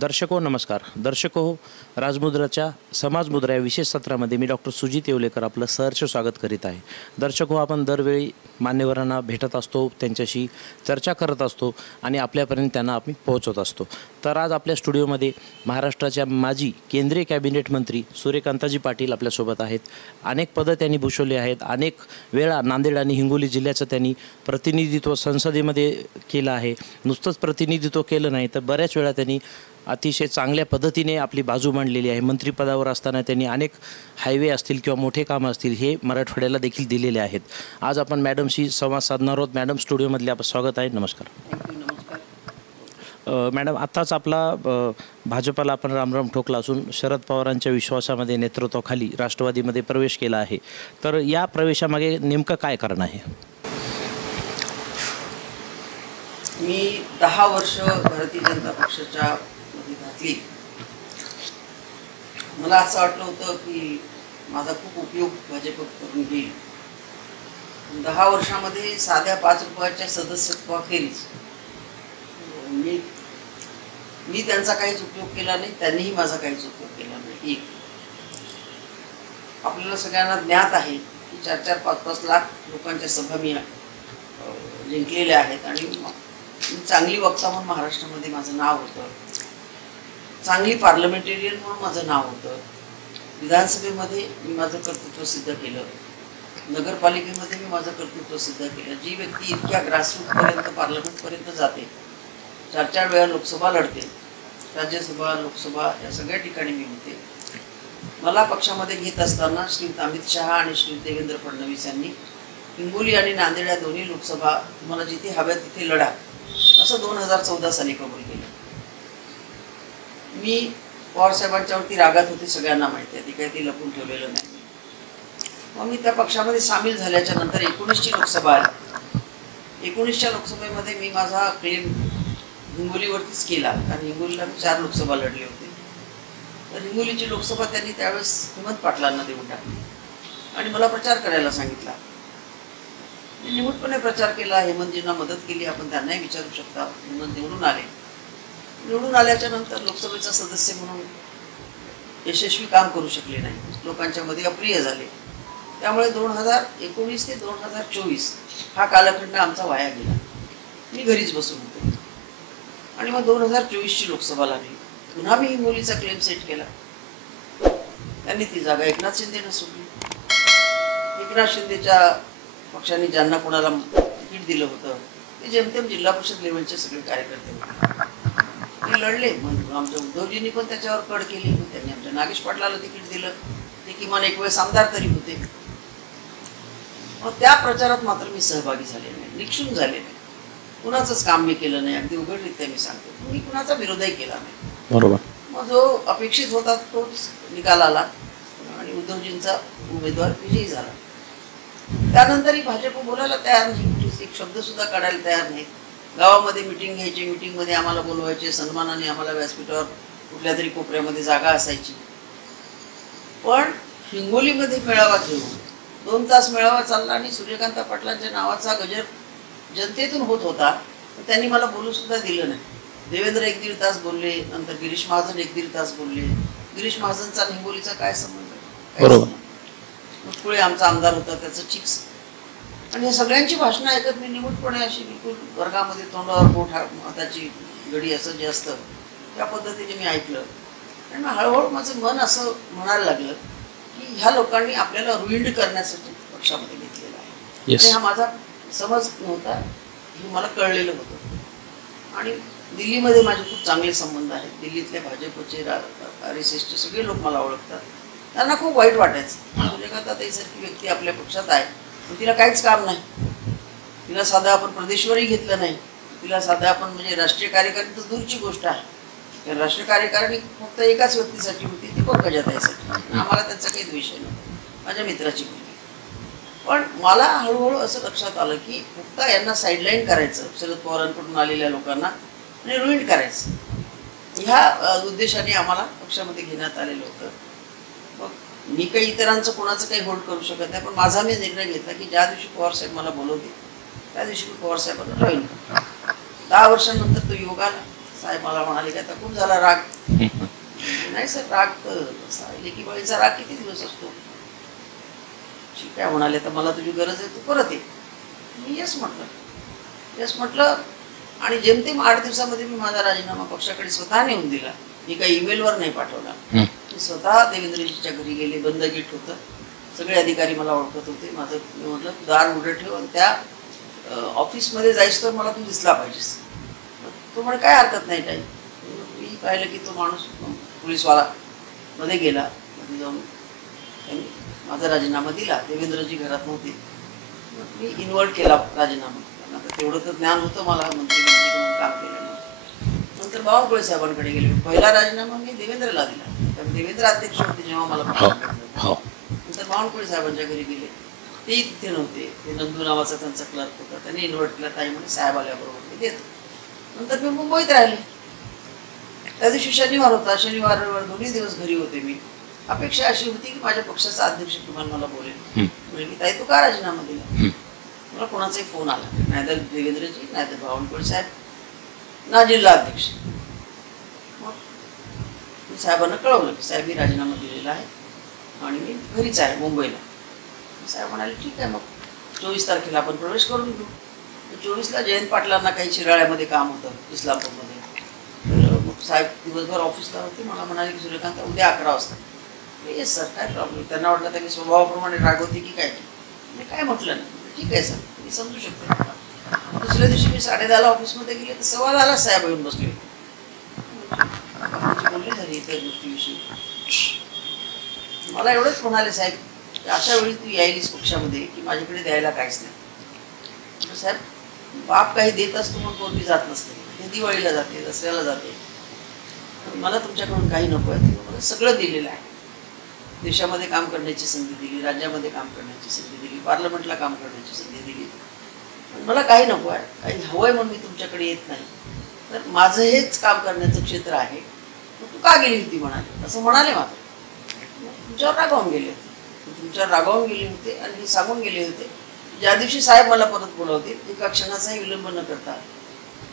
दर्शको नमस्कार. दर्शको राजमुद्राच्या समाजमुद्रा या विशेष सत्रामध्ये मी डॉक्टर सुजित येवलेकर आपलं सहर्ष स्वागत करीत आहे. दर्शको, आपण दरवेळी मान्यवरांना भेटत असतो, त्यांच्याशी चर्चा करत असतो आणि आपल्यापर्यंत त्यांना आम्ही पोहोचवत असतो. तर आज आपल्या स्टुडिओमध्ये महाराष्ट्राच्या माजी केंद्रीय कॅबिनेट मंत्री सूर्यकांताजी पाटील आपल्यासोबत आहेत. अनेक पदं त्यांनी भूषवली आहेत. अनेक वेळा नांदेड आणि हिंगोली जिल्ह्याचं त्यांनी प्रतिनिधित्व संसदेमध्ये केलं आहे. नुसतंच प्रतिनिधित्व केलं नाही तर बऱ्याच वेळा त्यांनी अतिशय चांगल्या पद्धतीने आपली बाजू मांडलेली आहे. मंत्रिपदावर असताना त्यांनी अनेक हायवे असतील किंवा मोठे कामं असतील हे मराठवाड्याला देखील दिलेले आहेत. आज आपण मॅडमशी संवाद साधणार आहोत. मॅडम, स्टुडिओमधले आपलं स्वागत आहे. नमस्कार. मॅडम, आत्ताच आपला भाजपाला आपण रामराम ठोकला असून शरद पवारांच्या विश्वासामध्ये नेतृत्वाखाली राष्ट्रवादीमध्ये प्रवेश केला आहे. तर या प्रवेशामागे नेमकं काय कारण आहे? मी 10 वर्ष भारतीय जनता पक्षाच्या घातली. मला असं वाटलं होतं की माझा खूप उपयोग भाजप करून घेईल. 10 वर्षामध्ये साध्या 5 रुपयाच्या सदस्यत्वाखेरीज मी त्यांचा काहीच उपयोग केला नाही, त्यांनीही माझा काहीच उपयोग केला नाही. आपल्याला सगळ्यांना ज्ञात आहे की 4-4, 5-5 लाख लोकांच्या सभा मी जिंकलेल्या आहेत आणि चांगली वक्ता म्हणून महाराष्ट्रामध्ये माझं नाव होतं. चांगली पार्लमेंटेरियन म्हणून माझं नाव होतं. विधानसभेमध्ये मी माझं कर्तृत्व सिद्ध केलं. नगरपालिकेमध्ये मी माझं कर्तृत्व सिद्ध केलं. जी व्यक्ती इतक्या ग्रासरूटपर्यंत पार्लमेंटपर्यंत जाते, 4-4 वेळा लोकसभा लढते, राज्यसभा लोकसभा या सगळ्या ठिकाणी मी होते. मला पक्षामध्ये घेत असताना श्रीयुत अमित शहा आणि श्रीयुत देवेंद्र फडणवीस यांनी हिंगोली आणि नांदेड या दोन्ही लोकसभा तुम्हाला जिथे हव्या तिथे लढा असं 2014 साली कबूल केलं. मी पवारसाहेबांच्यावरती रागात होते, सगळ्यांना माहिती आहे, ती काही ती लपून ठेवलेलं नाही. मग मी त्या पक्षामध्ये सामील झाल्याच्या नंतर 19ची लोकसभा आली. 19च्या लोकसभेमध्ये मी माझा क्लेम हिंगोलीवरतीच केला, कारण हिंगोलीला मी 4 लोकसभा लढले होते. तर हिंगोलीची लोकसभा त्यांनी त्यावेळेस हेमंत पाटलांना देऊन टाकली आणि मला प्रचार करायला सांगितला. मी निमूटपणे प्रचार केला, हेमंतजींना मदत केली. आपण त्यांनाही विचारू शकता. हेमंत निवडून आले. निवडून आल्याच्या नंतर लोकसभेचा सदस्य म्हणून यशस्वी काम करू शकले नाही, लोकांच्या मध्ये अप्रिय झाले. त्यामुळे 2019 ते 2024 हा कालखंड आमचा वाया गेला. मी घरीच बसून होते आणि मग 2024ची लोकसभा लागली. पुन्हा मी हिंगोलीचा क्लेम सेट केला. त्यांनी ती जागा एकनाथ शिंदेना सोडली. एकनाथ शिंदेच्या पक्षाने ज्यांना कोणाला तिकीट दिलं होतं ते जेमतेम जिल्हा परिषद लेवलचे सगळे कार्यकर्ते होते. ते लढले. मग आमच्या उद्धवजींनी पण त्याच्यावर कड केली. त्यांनी आमच्या नागेश पाटलाला तिकीट दिलं. ते किमान एक वेळेस आमदार तरी होते. मग त्या प्रचारात मात्र मी सहभागी झाले नाही, निक्षून झाले नाही. कुणाचंच काम मी केलं नाही. अगदी उघडरित्या मी सांगतो, मी कुणाचा विरोधही केला नाही. बरोबर. मग जो अपेक्षित होता तोच निकाल आला आणि उद्धवजींचा उमेदवार विजयी झाला. त्यानंतरही भाजप बोलायला तयार नाही, एक शब्द सुद्धा काढायला तयार नाही. गावामध्ये मिटिंग घ्यायची, मिटिंगमध्ये आम्हाला बोलवायचे, सन्मानाने आम्हाला व्यासपीठावर कुठल्या तरी कोपऱ्यामध्ये जागा असायची. पण हिंगोलीमध्ये मेळावा घेऊन 2 तास मेळावा चालला आणि सूर्यकांत पाटलांच्या नावाचा गजर जनतेतून होत होता. त्यांनी मला बोलू सुद्धा दिलं नाही. देवेंद्र 1-1.5 तास बोलले, नंतर गिरीश महाजन 1-1.5 तास बोलले. गिरीश महाजनचा हिंगोलीचा काय संबंध? बरोबर. पुढे आमचा आमदार होता, त्याचं चिक्स. आणि या सगळ्यांची भाषणं ऐकत मी निमूटपणे अशी बिलकुल वर्गामध्ये तोंडावर बोट हाताची घडी असं जे असतं त्या पद्धतीने मी ऐकलं. आणि मग हळूहळू माझं मन असं म्हणायला लागलं की ह्या लोकांनी आपल्याला रुइंड करण्यासाठी पक्षामध्ये घेतलेला आहे. हा माझा समज नव्हता, हे मला कळलेलं होतं. आणि दिल्लीमध्ये माझे खूप चांगले संबंध आहेत. दिल्लीतल्या भाजपचे RSSचे सगळे लोक मला ओळखतात. त्यांना खूप वाईट वाटायचं, सूर्यकांताताईसारखी व्यक्ती आपल्या पक्षात आहे, तिला काहीच काम नाही. तिला साधं आपण प्रदेशवरही घेतलं नाही. तिला साधं आपण म्हणजे राष्ट्रीय कार्यकारिणी तर दूरची गोष्ट आहे. तर राष्ट्रीय कार्यकारिणी फक्त एकाच व्यक्तीसाठी होती, ती पंकजाताईसाठी. आम्हाला त्यांचा काही द्वेष नव्हता, माझ्या मित्राची मुलगी. पण मला हळूहळू असं लक्षात आलं की फक्त यांना साईडलाईन करायचं, शरद पवारांकडून आलेल्या लोकांना, आणि रुइंड करायचं. ह्या उद्देशाने आम्हाला पक्षामध्ये घेण्यात आलेलं होतं. मग मी काही इतरांचं कोणाचं काही होल्ड करू शकत नाही, पण माझा मी निर्णय घेतला की ज्या दिवशी पवारसाहेब मला बोलवते त्या दिवशी मी पवारसाहेबांना जॉईन करतो. 10 वर्षांनंतर तो योग आला. साहेब मला म्हणाले की आता खूप झाला राग. नाही सर, राग तर लेकी बाळीचा राग किती दिवस असतो. ठीक आहे म्हणाले, तर मला तुझी गरज आहे, तू परत ये. मी येस म्हटलं आणि जेमतेम 8 दिवसामध्ये मी माझा राजीनामा पक्षाकडे स्वतः नेऊन दिला. मी काही ईमेलवर नाही पाठवला. मी स्वतः देवेंद्रजीच्या घरी गेले. बंद गेट होतं, सगळे अधिकारी मला ओळखत होते. मी म्हटलं तू दार उघडं ठेव आणि त्या ऑफिसमध्ये जायचं तर मला तू दिसला पाहिजेस. तो म्हणे काय हरकत नाही काही. मी पाहिलं की तो माणूस पोलीसवाला मध्ये गेला. मध्ये जाऊन त्यांनी माझा राजीनामा दिला. देवेंद्रजी घरात नव्हते. मी इन्व्हर्ट केला राजीनामा. आता तेवढं तर ज्ञान होतं मला मंत्री म्हणून काम केल्यामुळे. नंतर बावनकुळे साहेबांकडे गेले. पहिला राजीनामा मी देवेंद्रला दिला, कारण देवेंद्र अध्यक्ष होते जेव्हा मला. नंतर बावनकुळे साहेबांच्या घरी गेले. तेही तिथे नव्हते. ते नंदू नावाचा त्यांचा क्लर्क होता. त्यांनी इन्व्हर्ट केला. ताई म्हणे साहेब आल्याबरोबर मी देतो. नंतर मी मुंबईत राहिले. त्या दिवशी शनिवार होता. शनिवार रविवार दोन्ही दिवस घरी होते मी. अपेक्षा अशी होती की माझ्या पक्षाचा अध्यक्ष तुम्हाला मला बोलेल. म्हणजे ताई तू का राजीनामा दिला. मला कोणाचाही फोन आला, नाहीतर देवेंद्रजी, नाहीतर बावनकुळे साहेब, ना जिल्हा अध्यक्ष. मग मी साहेबांना कळवलं की साहेब मी राजीनामा दिलेला आहे आणि मी घरीच आहे मुंबईला. साहेब म्हणाले ठीक आहे, मग 24 तारखेला आपण प्रवेश करून घेऊ. 24ला जयंत पाटलांना काही शिराळ्यामध्ये काम होतं इस्लामपूरमध्ये. तर मग साहेब दिवसभर ऑफिसला होते. मला म्हणाले की सूर्यकांत उद्या 11 वाजता. येस सर, काय प्रॉब्लेम. त्यांना वाटलं त्यांनी स्वभावाप्रमाणे रागवते की काय. मी काय म्हटलं नाही. ठीक आहे सर, मी समजू शकतो. दुसऱ्या दिवशी मी 10:30ला ऑफिसमध्ये गेले तर 10:15ला साहेब येऊन बसले. बोलले झाली इतर गोष्टीविषयी. मला एवढंच म्हणाले साहेब, अशा वेळी तू यायलीस पक्षामध्ये की माझ्याकडे द्यायला काहीच नाही. साहेब, बाप काही देत असतो मग पोरगी जात नसते. ते दिवाळीला जाते, दसऱ्याला जाते. मला तुमच्याकडून काही नको आहे. मला सगळं दिलेलं आहे. देशामध्ये काम करण्याची संधी दिली, राज्यामध्ये काम करण्याची संधी दिली, पार्लमेंटला काम करण्याची संधी दिली. मला काही नको आहे. काही हवं आहे म्हणून मी तुमच्याकडे येत नाही. तर माझं हेच काम करण्याचं क्षेत्र आहे. तू का गेली होती म्हणाले. असं म्हणाले. मात्र तुमच्यावर रागावून गेले होते आणि हे सांगून गेले होते ज्या दिवशी साहेब मला परत बोलावतील एका क्षणाचाही विलंब न करता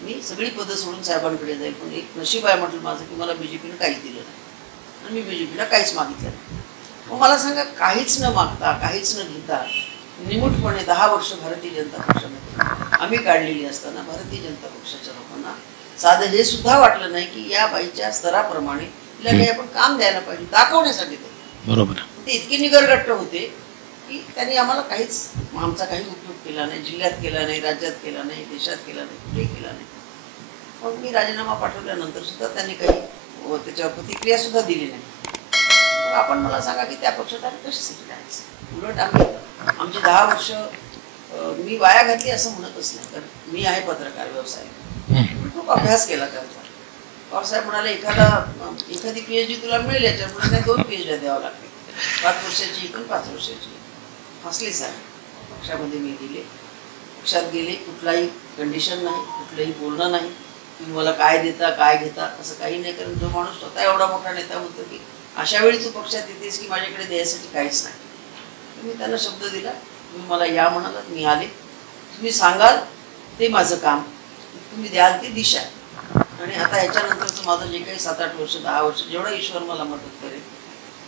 मी सगळी पदं सोडून साहेबांकडे जाईल. पण एक नशीब आहे म्हटलं माझं की मला बीजेपीनं काहीच दिलं नाही आणि मी बीजेपीला काहीच मागितलं नाही. मग मला सांगा, काहीच न मागता, काहीच न घेता निमूटपणे 10 वर्ष भारतीय जनता पक्षामध्ये आम्ही काढलेली असताना भारतीय जनता पक्षाच्या लोकांना साधं हे सुद्धा वाटलं नाही की या बाईच्या स्तराप्रमाणे तिला काही आपण काम द्यायला पाहिजे दाखवण्यासाठी. बरोबर. ते इतके निगरगट्ट होते की त्यांनी आम्हाला आमचा काही उपयोग केला नाही. जिल्ह्यात केला नाही, राज्यात केला नाही, देशात केला नाही, कुठेही केला नाही. मग मी राजीनामा पाठवल्यानंतर सुद्धा त्यांनी काही त्याच्यावर प्रतिक्रिया सुद्धा दिली नाही. मग आपण मला सांगा की त्या पक्षात आम्ही कशासाठी राहायचं. उलट आमची 10 वर्ष मी वाया घातली असं म्हणतच नाही. तर मी आहे पत्रकार व्यवसाय, खूप अभ्यास केला त्यांचा. पवारसाहेब म्हणाले एखादी PhD तुला मिळेल, याच्यामुळे नाही 2 PhD द्यावं लागते. 5 वर्षाची इथून 5 वर्षाची. हसले साहेब. पक्षामध्ये मी गेले, पक्षात गेले. कुठलाही कंडिशन नाही, कुठलंही बोलणं नाही. तुम्ही मला काय देता, काय घेता, असं काही नाही. कारण जो माणूस स्वतः एवढा मोठा नेता म्हणतो की अशा वेळी तू पक्षात येतेस की माझ्याकडे द्यायसाठी काहीच नाही. मी त्यांना शब्द दिला, तुम्ही मला या म्हणालात, मी आले. तुम्ही सांगाल ते माझं काम, तुम्ही द्याल ती दिशा. आणि आता याच्यानंतरचं माझं जे काही 7-8 वर्ष, 10 वर्ष जेवढं ईश्वर मला मदत करेल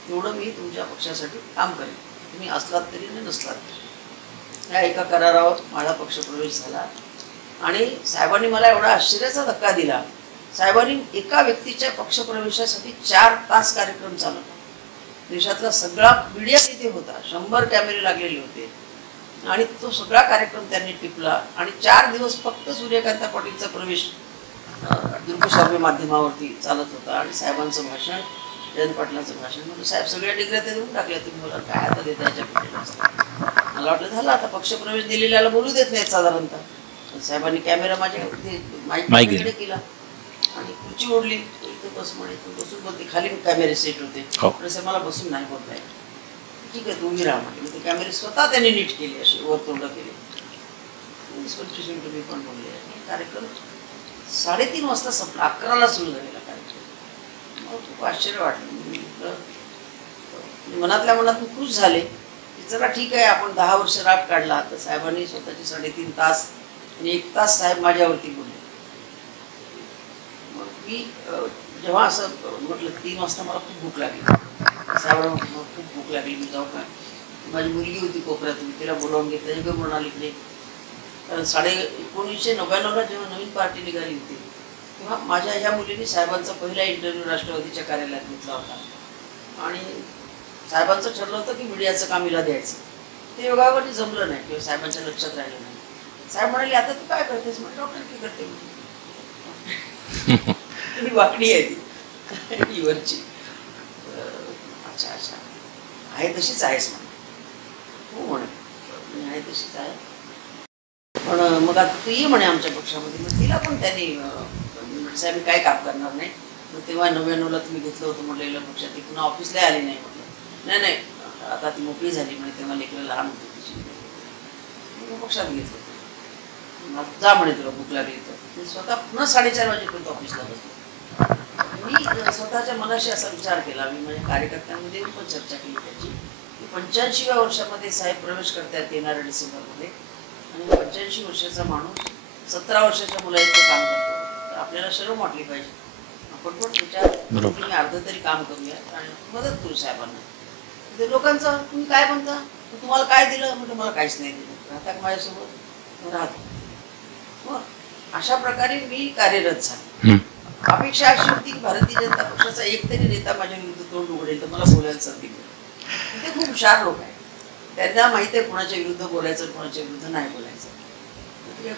तेवढं मी तुमच्या पक्षासाठी काम करेन. तुम्ही असलात तरी आणि नसलात तरी. या एका करारावर माझा पक्षप्रवेश झाला आणि साहेबांनी मला एवढा आश्चर्याचा धक्का दिला. साहेबांनी एका व्यक्तीच्या पक्षप्रवेशासाठी 4 तास कार्यक्रम चालवला. देशातला सगळा मीडिया तिथे होता. 100 कॅमेरे लागलेले होते आणि तो सगळा कार्यक्रम त्यांनी टिपला. आणि 4 दिवस फक्त सूर्यकांत पाटीलचा प्रवेश दृकश्राव्य माध्यमावरती चालत होता. आणि साहेबांचं भाषण, जयंत पाटलाचं भाषण, म्हणजे साहेब सगळ्या डिग्र्या ते देऊन टाकल्या. तुम्ही मला काय आता देता याच्या. मला वाटलं झालं आता पक्षप्रवेश दिलेल्याला बोलू देत नाहीत साधारणतः. साहेबांनी कॅमेरा माझ्या माईकडे केला आणि खुर्ची ओढली. इथे बस म्हणे, तू बसून बोलते. खाली कॅमेरे सेट होते. साहेब मला बसून नाही बोलताय. ठीक आहे, तू उभी राहा म्हटलं. ते कॅमेरे स्वतः त्यांनी नीट केले, असे वरतोंड केले. 20-25 मिनिटं मी पण बोलले. कार्यक्रम 3:30 वाजता संपला. 11ला सुरू झालेला कार्यक्रम. मला खूप आश्चर्य वाटलं. मनातल्या मनात खुश झाले की चला ठीक आहे, आपण 10 वर्ष राग काढला. तर साहेबांनी स्वतःचे 3.5 तास आणि 1 तास साहेब माझ्यावरती बोलले. मग की जेव्हा असं म्हटलं 3 वाजता मला खूप भूक लागली, साहेबांना म्हटलं मला खूप भूक लागली, मी जाऊ का? माझी मुलगी होती कोपऱ्यात, मी तिला बोलावून घेतलं, हे घेऊन म्हणाली इकडे. कारण 1999ला जेव्हा नवीन पार्टी निघाली होती तेव्हा माझ्या ह्या मुलीने साहेबांचा पहिला इंटरव्ह्यू राष्ट्रवादीच्या कार्यालयात घेतला होता आणि साहेबांचं ठरलं होतं की मीडियाचं काम हिला द्यायचं. ते योगायोगाने जमलं नाही किंवा साहेबांच्या लक्षात राहिलं नाही. साहेब म्हणाले आता तू काय करतेस? म्हटलं डॉक्टर करते. तुम्ही वाकडी आहे ती वरची. अच्छा अच्छा, आहे तशीच आहेस म्हणे. हो म्हणे, मी आहे तशीच आहे, पण मग आता तू ये म्हणे आमच्या पक्षामध्ये. मग तिला पण त्यांनी साहेब मी काय काम करणार नाही. मग तेव्हा 99ला तुम्ही घेतलं होतं म्हटलेलं पक्षात, ती पुन्हा ऑफिसला आली नाही. म्हटलं नाही नाही, आता ती मोकळी झाली म्हणे, तेव्हा लेकरं लहान होती तिची. मग पक्षात घेतलं. जा म्हणे तुला भूक लागली तर. मी स्वतः पुन्हा 4:30 वाजेपर्यंत ऑफिसला बसलो. मी स्वतःच्या मनाशी असा विचार केला, मी माझ्या कार्यकर्त्यांमध्ये पण चर्चा केली त्याची की 85व्या वर्षामध्ये साहेब प्रवेश करतात येणाऱ्या डिसेंबरमध्ये, आणि 85 वर्षाचा माणूस 17 वर्षाच्या मुलाइतकं काम करतो, तर आपल्याला शरम वाटली पाहिजे. आपण पण विचार तुम्ही अर्ध तरी काम करूया आणि मदत करू साहेबांना. ते लोकांचं तुम्ही काय म्हणता, तुम्हाला काय दिलं? म्हणजे मला काहीच नाही दिलं. राहता का माझ्यासोबत? राहतो. अशा प्रकारे मी कार्यरत झाले. अपेक्षा अशी होती की भारतीय जनता पक्षाचा एक तरी नेता माझ्या विरुद्ध तोंड उघडेल तर मला बोलायला संधी मिळेल. ते खूप हुशार लोक आहेत, त्यांना माहिती आहे कोणाच्या विरुद्ध बोलायचं कोणाच्या विरुद्ध नाही बोलायचं.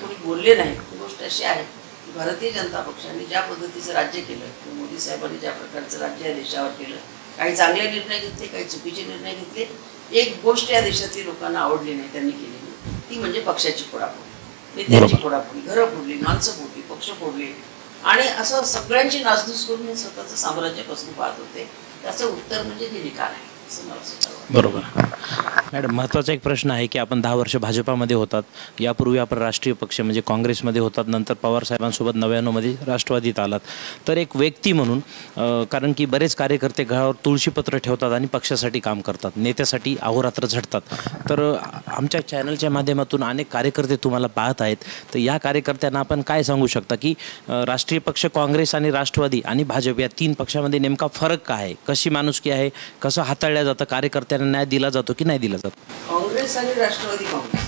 कोणी बोलले नाही. ही गोष्ट अशी आहे की भारतीय जनता पक्षाने ज्या पद्धतीचं राज्य केलं, मोदी साहेबांनी ज्या प्रकारचं राज्य या देशावर केलं, काही चांगले निर्णय घेतले, काही चुकीचे निर्णय घेतले. एक गोष्ट या देशातली लोकांना आवडली नाही त्यांनी केलेली, ती म्हणजे पक्षाची फोडाफोड. नेत्यांची फोडाफोडी, घरं फोडली, माणसं फोडली, पक्ष फोडले, आणि असं सगळ्यांची नासधूस करून मी स्वतःचं साम्राज्य कसं पाहत होते. त्याचं उत्तर म्हणजे हे निकाल आहे असं मला सुद्धा वाटतं. बरोबर. मॅडम, महत्त्वाचा एक प्रश्न आहे की आपण 10 वर्ष भाजपामध्ये होतात, यापूर्वी आपण राष्ट्रीय पक्ष म्हणजे काँग्रेसमध्ये होतात, नंतर पवार साहेबांसोबत 99मध्ये राष्ट्रवादीत आलात. तर एक व्यक्ती म्हणून, कारण की बरेच कार्यकर्ते घरावर तुळशीपत्र ठेवतात आणि पक्षासाठी काम करतात, नेत्यासाठी अहोरात्र झटतात. तर आमच्या चॅनलच्या माध्यमातून अनेक कार्यकर्ते तुम्हाला पाहत आहेत, तर या कार्यकर्त्यांना आपण काय सांगू शकता की राष्ट्रीय पक्ष काँग्रेस आणि राष्ट्रवादी आणि भाजप या 3 पक्षामध्ये नेमका फरक काय आहे? कशी माणुसकी आहे? कसं हाताळल्या जातं? कार्यकर्त्यांना न्याय दिला जातो की नाही दिला जातो? काँग्रेस आणि राष्ट्रवादी काँग्रेस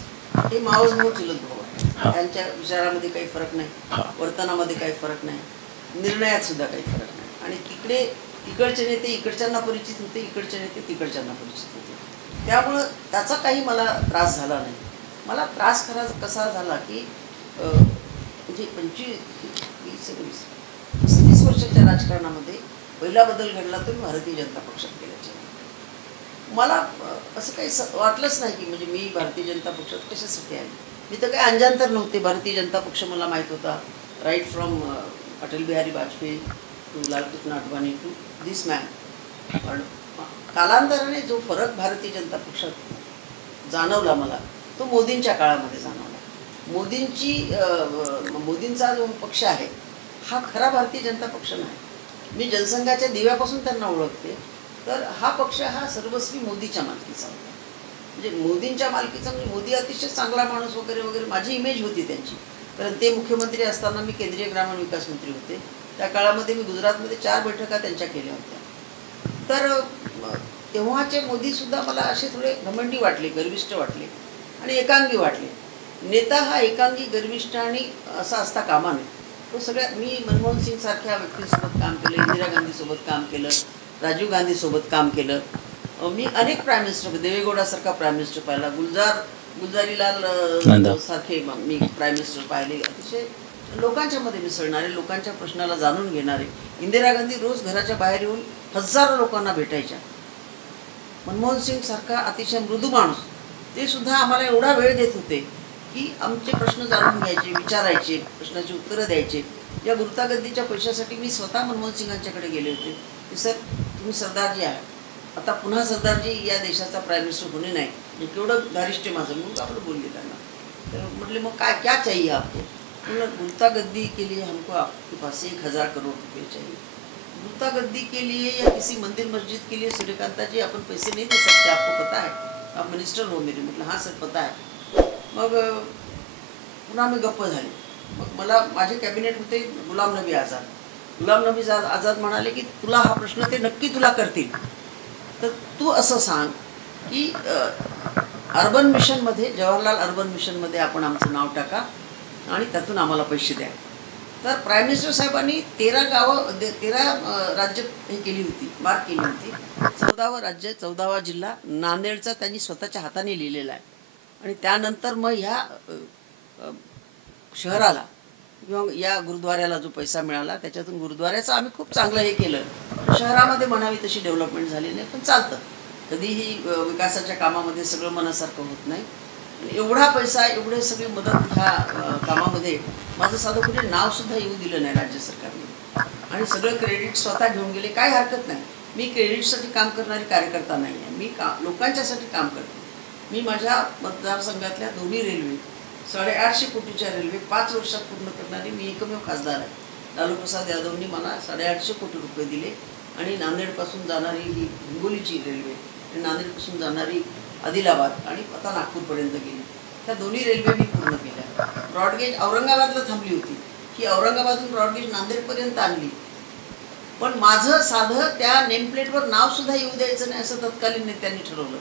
हे मावस भाऊ चुलत भाऊ आहे. त्यांच्या विचारामध्ये काही फरक नाही, वर्तनामध्ये काही फरक नाही, निर्णयात सुद्धा काही फरक नाही. आणि तिकडचे नेते इकडच्यांना परिचित होते, इकडचे नेते तिकडच्यांना परिचित होते. त्यामुळं त्याचा काही मला त्रास झाला नाही. मला त्रास कसा झाला की म्हणजे 25-30 वर्षाच्या राजकारणामध्ये पहिला बदल घडला तो भारतीय जनता पक्षात केल्याच्या. मला असं काही वाटलंच नाही की म्हणजे मी भारतीय जनता पक्षात कशासाठी आले. मी तर काही अंजांतर नव्हते. भारतीय जनता पक्ष मला माहीत होता, right from Atal Bihari Vajpayee to Lal Krishna Advani to this man. पण कालांतराने जो फरक भारतीय जनता पक्षात जाणवला मला, तो मोदींच्या काळामध्ये जाणवला. मोदींचा जो पक्ष आहे हा खरा भारतीय जनता पक्ष नाही. मी जनसंघाच्या दिव्यापासून त्यांना ओळखते, तर हा पक्ष हा सर्वस्वी मोदीच्या मालकीचा होता. म्हणजे मोदींच्या मालकीचा, म्हणजे मोदी अतिशय चांगला माणूस वगैरे वगैरे माझी इमेज होती त्यांची. कारण ते मुख्यमंत्री असताना मी केंद्रीय ग्रामीण विकास मंत्री होते. त्या काळामध्ये मी गुजरातमध्ये 4 बैठका त्यांच्या केल्या होत्या. तर तेव्हाचे मोदीसुद्धा मला असे थोडे घमंडी वाटले, गर्विष्ठ वाटले आणि एकांगी वाटले. नेता हा एकांगी, गर्विष्ठ आणि असा असता कामा नये. तो सगळ्या, मी मनमोहन सिंग सारख्या व्यक्तींसोबत काम केलं, इंदिरा गांधीसोबत काम केलं, राजीव गांधीसोबत काम केलं. मी अनेक प्राईम मिनिस्टर, देवेगौडासारखा प्राईम मिनिस्टर पाहिला, गुलजारीलाल सारखे मी प्राईम मिनिस्टर पाहिले. अतिशय लोकांच्या मध्ये मिसळणारे, लोकांच्या प्रश्नाला जाणून घेणारे. इंदिरा गांधी रोज घराच्या बाहेर येऊन हजारो लोकांना भेटायच्या. मनमोहन सिंग सारखा अतिशय मृदू माणूस, ते सुद्धा आम्हाला एवढा वेळ देत होते की आमचे प्रश्न जाणून घ्यायचे, विचारायचे, प्रश्नाची उत्तरं द्यायचे. या गुरुतागद्दीच्या पैशासाठी मी स्वतः मनमोहन सिंगांच्याकडे गेले होते की सर तुम्ही सरदारजी आहे, आता पुन्हा सरदारजी या देशाचा प्राईम मिनिस्टर होणे नाही. म्हणजे केवढं धारिष्ट माझं म्हणून आपलं बोलले त्यांना. तर म्हटले मग काय क्या चाहिए आपको? मतलब गुरुतागद्दी के लिए हमको आपके पास से 1000 करोड़ रुपये चाहिए. गुरुतागद्दी के लिए या किसी मंदिर मस्जिद के लिए सूर्यकांता जी अपन पैसे नहीं दे सकते, आपको पता है, आप मिनिस्टर हो मेरे. म्हटलं हां सर पता आहे. मग पुन्हा मी गप्प झाले. मग मला माझे कॅबिनेट होते गुलाम नबी आझाद, गुलाम नबी आझाद म्हणाले की तुला हा प्रश्न ते नक्की तुला करतील, तर तू असं सांग की अर्बन मिशनमध्ये, जवाहरलाल अर्बन मिशनमध्ये आपण आमचं नाव टाका आणि त्यातून आम्हाला पैसे द्या. तर प्राईम मिनिस्टर साहेबांनी 13 गावं 13 राज्य हे केली होती, मार्क केली होती. 14वं राज्य 14वा जिल्हा नांदेडचा त्यांनी स्वतःच्या हाताने लिहिलेला आहे. आणि त्यानंतर मग ह्या शहराला किंवा या गुरुद्वाऱ्याला जो पैसा मिळाला त्याच्यातून गुरुद्वाऱ्याचं आम्ही खूप चांगलं हे केलं. शहरामध्ये म्हणावी तशी डेव्हलपमेंट झाली नाही, पण चालतं. कधीही विकासाच्या कामामध्ये सगळं मनासारखं होत नाही. एवढा पैसा, एवढे सगळी मदत ह्या कामामध्ये माझं साधं कुठे नावसुद्धा येऊ दिलं नाही राज्य सरकारने. आणि सगळं क्रेडिट स्वतः घेऊन गेले. काय हरकत नाही, मी क्रेडिटसाठी काम करणारी कार्यकर्ता नाही आहे. मी लोकांच्यासाठी काम करते. मी माझ्या मतदारसंघातल्या दोन्ही रेल्वे 850 कोटीच्या रेल्वे 5 वर्षात पूर्ण करणारी मी एकमेव खासदार आहे. लालू प्रसाद यादवनी मला 850 कोटी रुपये दिले. आणि नांदेडपासून जाणारी ही हिंगोलीची रेल्वे आणि नांदेडपासून जाणारी आदिलाबाद आणि आता नागपूरपर्यंत गेली, त्या दोन्ही रेल्वे मी पूर्ण केल्या. ब्रॉडगेज औरंगाबादला थांबली होती, की औरंगाबादून ब्रॉडगेज नांदेडपर्यंत आणली. पण माझं साधं त्या नेमप्लेटवर नावसुद्धा येऊ द्यायचं नाही असं तत्कालीन नेत्यांनी ठरवलं.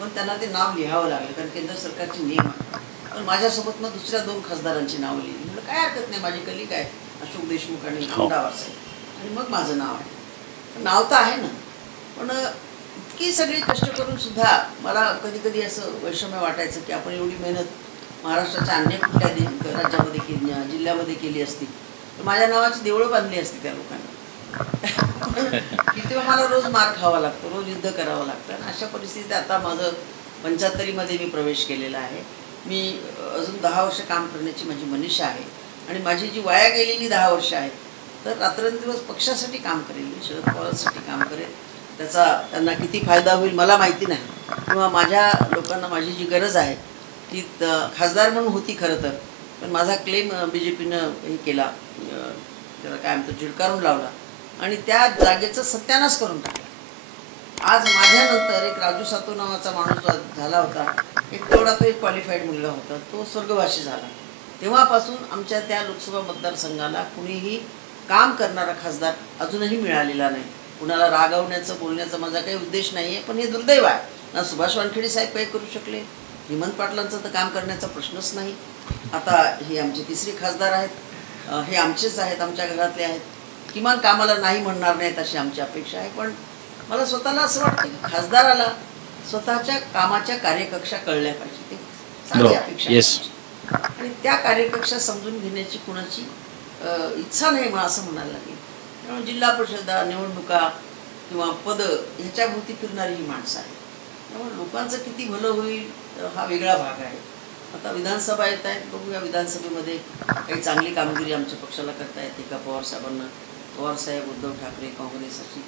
पण त्यांना ते नाव लिहावं लागलं, कारण केंद्र सरकारची नियम आहे. पण माझ्यासोबत मग दुसऱ्या 2 खासदारांची नावं लिहिली. म्हटलं काय हरकत नाही, माझी कलिग आहे अशोक देशमुख आणि डावार साहेब, आणि मग माझं नाव आहे. नाव तर आहे ना, पण इतकी सगळी कष्ट करून सुद्धा मला कधी कधी असं वैषम्य वाटायचं की आपण एवढी मेहनत महाराष्ट्राच्या अन्य कुठल्या राज्यामध्ये केली, जिल्ह्यामध्ये केली असती तर माझ्या नावाची देवळं बांधली असती त्या लोकांनी. की तेव्हा मला रोज मार खावा लागतो, रोज युद्ध करावं लागतं. आणि अशा परिस्थितीत आता माझं 75मध्ये मी प्रवेश केलेला आहे. मी अजून 10 वर्ष काम करण्याची माझी मनीषा आहे. आणि माझी जी वाया गेलेली 10 वर्ष आहेत, तर रात्रंदिवस पक्षासाठी काम करेल, मी शरद पवारांसाठी काम करेल. त्याचा त्यांना किती फायदा होईल मला माहिती नाही, किंवा माझ्या लोकांना माझी जी गरज आहे ती खासदार म्हणून होती खरं तर. पण माझा क्लेम BJPनं हे केला, त्याला काय म्हणतो झिडकारून लावला आणि त्या जागेचं सत्यानाश करून टाकला. आज माझ्यानंतर एक राजू सातो नावाचा माणूस जो झाला होता, एक तेवढा तो एक क्वालिफाईड मुलगा होता, तो स्वर्गवासी झाला. तेव्हापासून आमच्या त्या लोकसभा मतदारसंघाला कुणीही काम करणारा खासदार अजूनही मिळालेला नाही. कुणाला रागवण्याचं बोलण्याचा माझा काही उद्देश नाही आहे, पण हे दुर्दैव आहे ना. सुभाष वानखेडे साहेब काही करू शकले, हेमंत पाटलांचं तर काम करण्याचा प्रश्नच नाही. आता हे आमचे 3रे खासदार आहेत, हे आमचेच आहेत, आमच्या घरातले आहेत. किमान कामाला नाही म्हणणार नाहीत अशी आमची अपेक्षा आहे. पण मला स्वतःला असं वाटतं की खासदाराला स्वतःच्या कामाच्या कार्यकक्षा कळल्या पाहिजे, ते साधी अपेक्षा आहे. आणि त्या कार्यकक्षा समजून घेण्याची कुणाची इच्छा नाही मला असं म्हणायला लागेल. त्यामुळे जिल्हा परिषदा, निवडणुका किंवा पद ह्याच्या भोवती फिरणारी ही माणसं आहे. त्यामुळे लोकांचं किती भलं होईल हा वेगळा भाग आहे. आता विधानसभा येत आहेत, बघूया विधानसभेमध्ये काही चांगली कामगिरी आमच्या पक्षाला करता येते का पवार साहेबांना. पवार साहेब, उद्धव ठाकरे, काँग्रेस अशी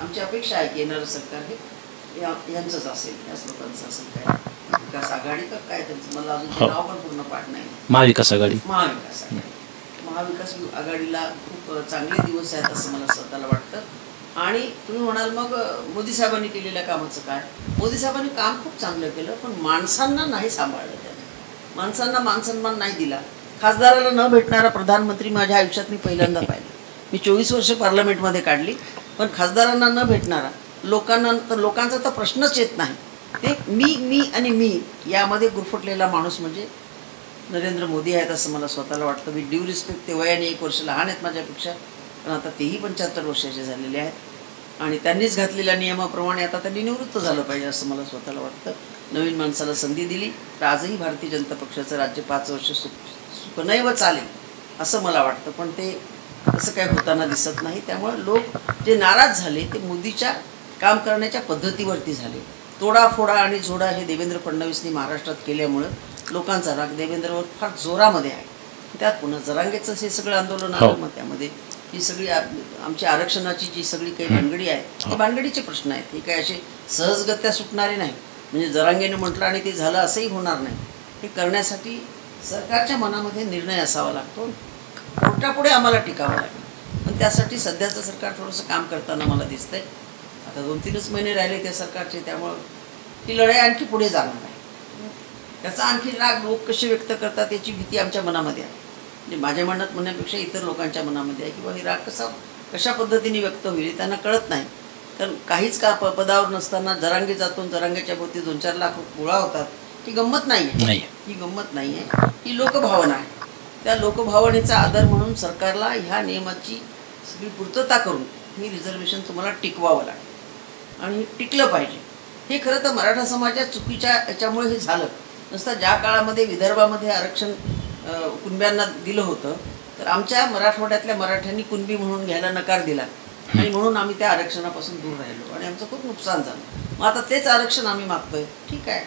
आमची अपेक्षा आहे की येणारं सरकार हे यांचंच असेल, याच लोकांचं असेल. काय विकास आघाडी का काय त्यांचं मला अजून ते नाव पण पूर्ण पाठ नाही. महाविकास आघाडी. महाविकास आघाडीला खूप चांगले दिवस आहेत असं मला स्वतःला वाटतं. आणि तुम्ही म्हणाल मग मोदी साहेबांनी केलेल्या कामाचं काय. मोदी साहेबांनी काम खूप चांगलं केलं, पण माणसांना नाही सांभाळलं त्याने. माणसांना मानसन्मान नाही दिला. खासदाराला न भेटणारा प्रधानमंत्री माझ्या आयुष्यात मी पहिल्यांदा पाहिलं. मी 24 वर्ष पार्लमेंटमध्ये काढली, पण खासदारांना न भेटणारा, लोकांचा तर प्रश्नच येत नाही. ते मी आणि मी यामध्ये गुरफटलेला माणूस म्हणजे नरेंद्र मोदी आहेत असं मला स्वतःला वाटतं. मी ड्यू रिस्पेक्ट, ते वयाने 1 वर्ष लहान आहेत माझ्यापेक्षा, पण आता तेही 75 वर्षाचे झालेले आहेत. आणि त्यांनीच घातलेल्या नियमाप्रमाणे आता त्यांनी निवृत्त झालं पाहिजे असं मला स्वतःला वाटतं. नवीन माणसाला संधी दिली तर आजही भारतीय जनता पक्षाचं राज्य 5 वर्ष सुखनैव चालेल असं मला वाटतं. पण ते असं काही होताना दिसत नाही. त्यामुळे लोक जे नाराज झाले ते मोदीच्या काम करण्याच्या पद्धतीवरती झाले. तोडाफोडा आणि झोडा हे देवेंद्र फडणवीसनी महाराष्ट्रात केल्यामुळं लोकांचा राग देवेंद्रवर फार जोरामध्ये आहे. त्यात पुन्हा जरांगेचं हे सगळं आंदोलन आलं, मग त्यामध्ये ही सगळी आमच्या आरक्षणाची जी सगळी काही भानगडी आहे ती भानगडीचे प्रश्न आहेत. हे काही असे सहजगत्या सुटणारे नाही. म्हणजे जरांगेने म्हटलं आणि ते झालं असंही होणार नाही. हे करण्यासाठी सरकारच्या मनामध्ये निर्णय असावा लागतो, कोर्टापुढे आम्हाला टिकावं लागेल. पण त्यासाठी सध्याचं सरकार थोडंसं काम करताना मला दिसतंय. आता 2-3च महिने राहिले त्या सरकारचे, त्यामुळं ती लढाई आणखी पुढे जाणार आहे. त्याचा आणखी राग लोक कसे व्यक्त करतात याची भीती आमच्या मनामध्ये आहे. म्हणजे माझ्या मनात म्हणण्यापेक्षा इतर लोकांच्या मनामध्ये आहे की बा हे राग कशा पद्धतीने व्यक्त होईल त्यांना कळत नाही. तर काहीच पदावर नसताना जरांगे जातो, जरांगेच्या भोवती 2-4 लाख गोळा होतात. ही गंमत नाही आहे, ही गंमत नाही आहे, ही लोकभावना आहे. त्या लोकभावनेचा आदर म्हणून सरकारला ह्या नियमाची सगळी पूर्तता करून ही रिझर्वेशन तुम्हाला टिकवावं लागेल आणि टिकलं पाहिजे. हे खरं तर मराठा समाजात चुकीच्या याच्यामुळे हे झालं नसतं. ज्या काळामध्ये विदर्भामध्ये आरक्षण कुणब्यांना दिलं होतं तर आमच्या मराठवाड्यातल्या मराठ्यांनी कुणबी म्हणून घ्यायला नकार दिला आणि म्हणून आम्ही त्या आरक्षणापासून दूर राहिलो आणि आमचं खूप नुकसान झालं. मग आता तेच आरक्षण आम्ही मागतोय. ठीक आहे,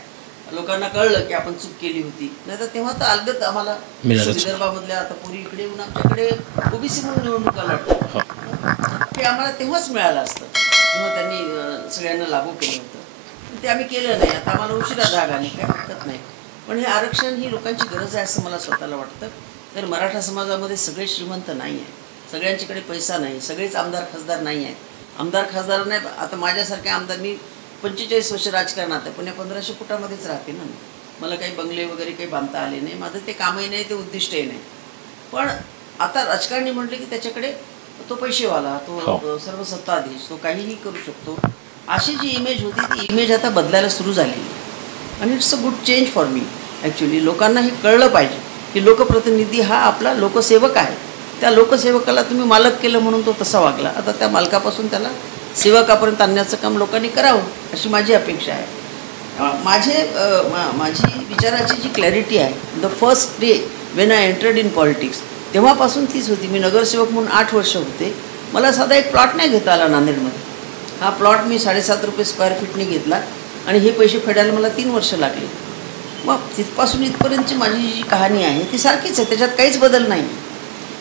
लोकांना कळलं की आपण चूक केली होती, नाही तर तेव्हा तर अलगत आम्हाला विदर्भामधल्या आता पुरी इकडे येऊन आमच्याकडे ओबीसी म्हणून निवडणुका लढतात हे आम्हाला तेव्हाच मिळालं असतं जेव्हा त्यांनी सगळ्यांना लागू केलं होतं. ते आम्ही केलं नाही. आता आम्हाला उशिरा जाग आली, काय हरकत नाही. पण हे आरक्षण ही लोकांची गरज आहे असं मला स्वतःला वाटतं. तर मराठा समाजामध्ये सगळे श्रीमंत नाही आहे, सगळ्यांच्याकडे पैसा नाही, सगळेच आमदार खासदार नाही आहेत. आमदार खासदार नाही, आता माझ्यासारखे आमदार, मी 45 वर्ष राजकारणात आहे पण या 1500 फुटामध्येच राहते ना. मला काही बंगले वगैरे काही बांधता आले नाही, माझं ते कामही नाही, ते उद्दिष्टही नाही. पण आता राजकारणी म्हटले की त्याच्याकडे तो पैसेवाला, तो सर्व सत्ताधीश, तो काहीही करू शकतो, अशी जी इमेज होती ती इमेज आता बदलायला सुरू झाली आणि it's a good change for me. Actually लोकांना हे कळलं पाहिजे की लोकप्रतिनिधी हा आपला लोकसेवक आहे. त्या लोकसेवकाला तुम्ही मालक केलं म्हणून तो तसा वागला, आता त्या मालकापासून त्याला सेवकापर्यंत आणण्याचं काम लोकांनी करावं अशी माझी अपेक्षा आहे. माझी विचाराची जी क्लॅरिटी आहे, the first day when I entered in politics तेव्हापासून तीच होती. मी नगरसेवक म्हणून 8 वर्ष होते. मला साधा एक प्लॉट नाही घेता आला नांदेडमध्ये. हा प्लॉट मी 7.5 रुपये स्क्वेअर फीटने घेतला आणि हे पैसे फेडायला मला 3 वर्ष लागले. मग तिथपासून इथपर्यंतची माझी जी कहाणी आहे ती सारखीच आहे, त्याच्यात काहीच बदल नाही.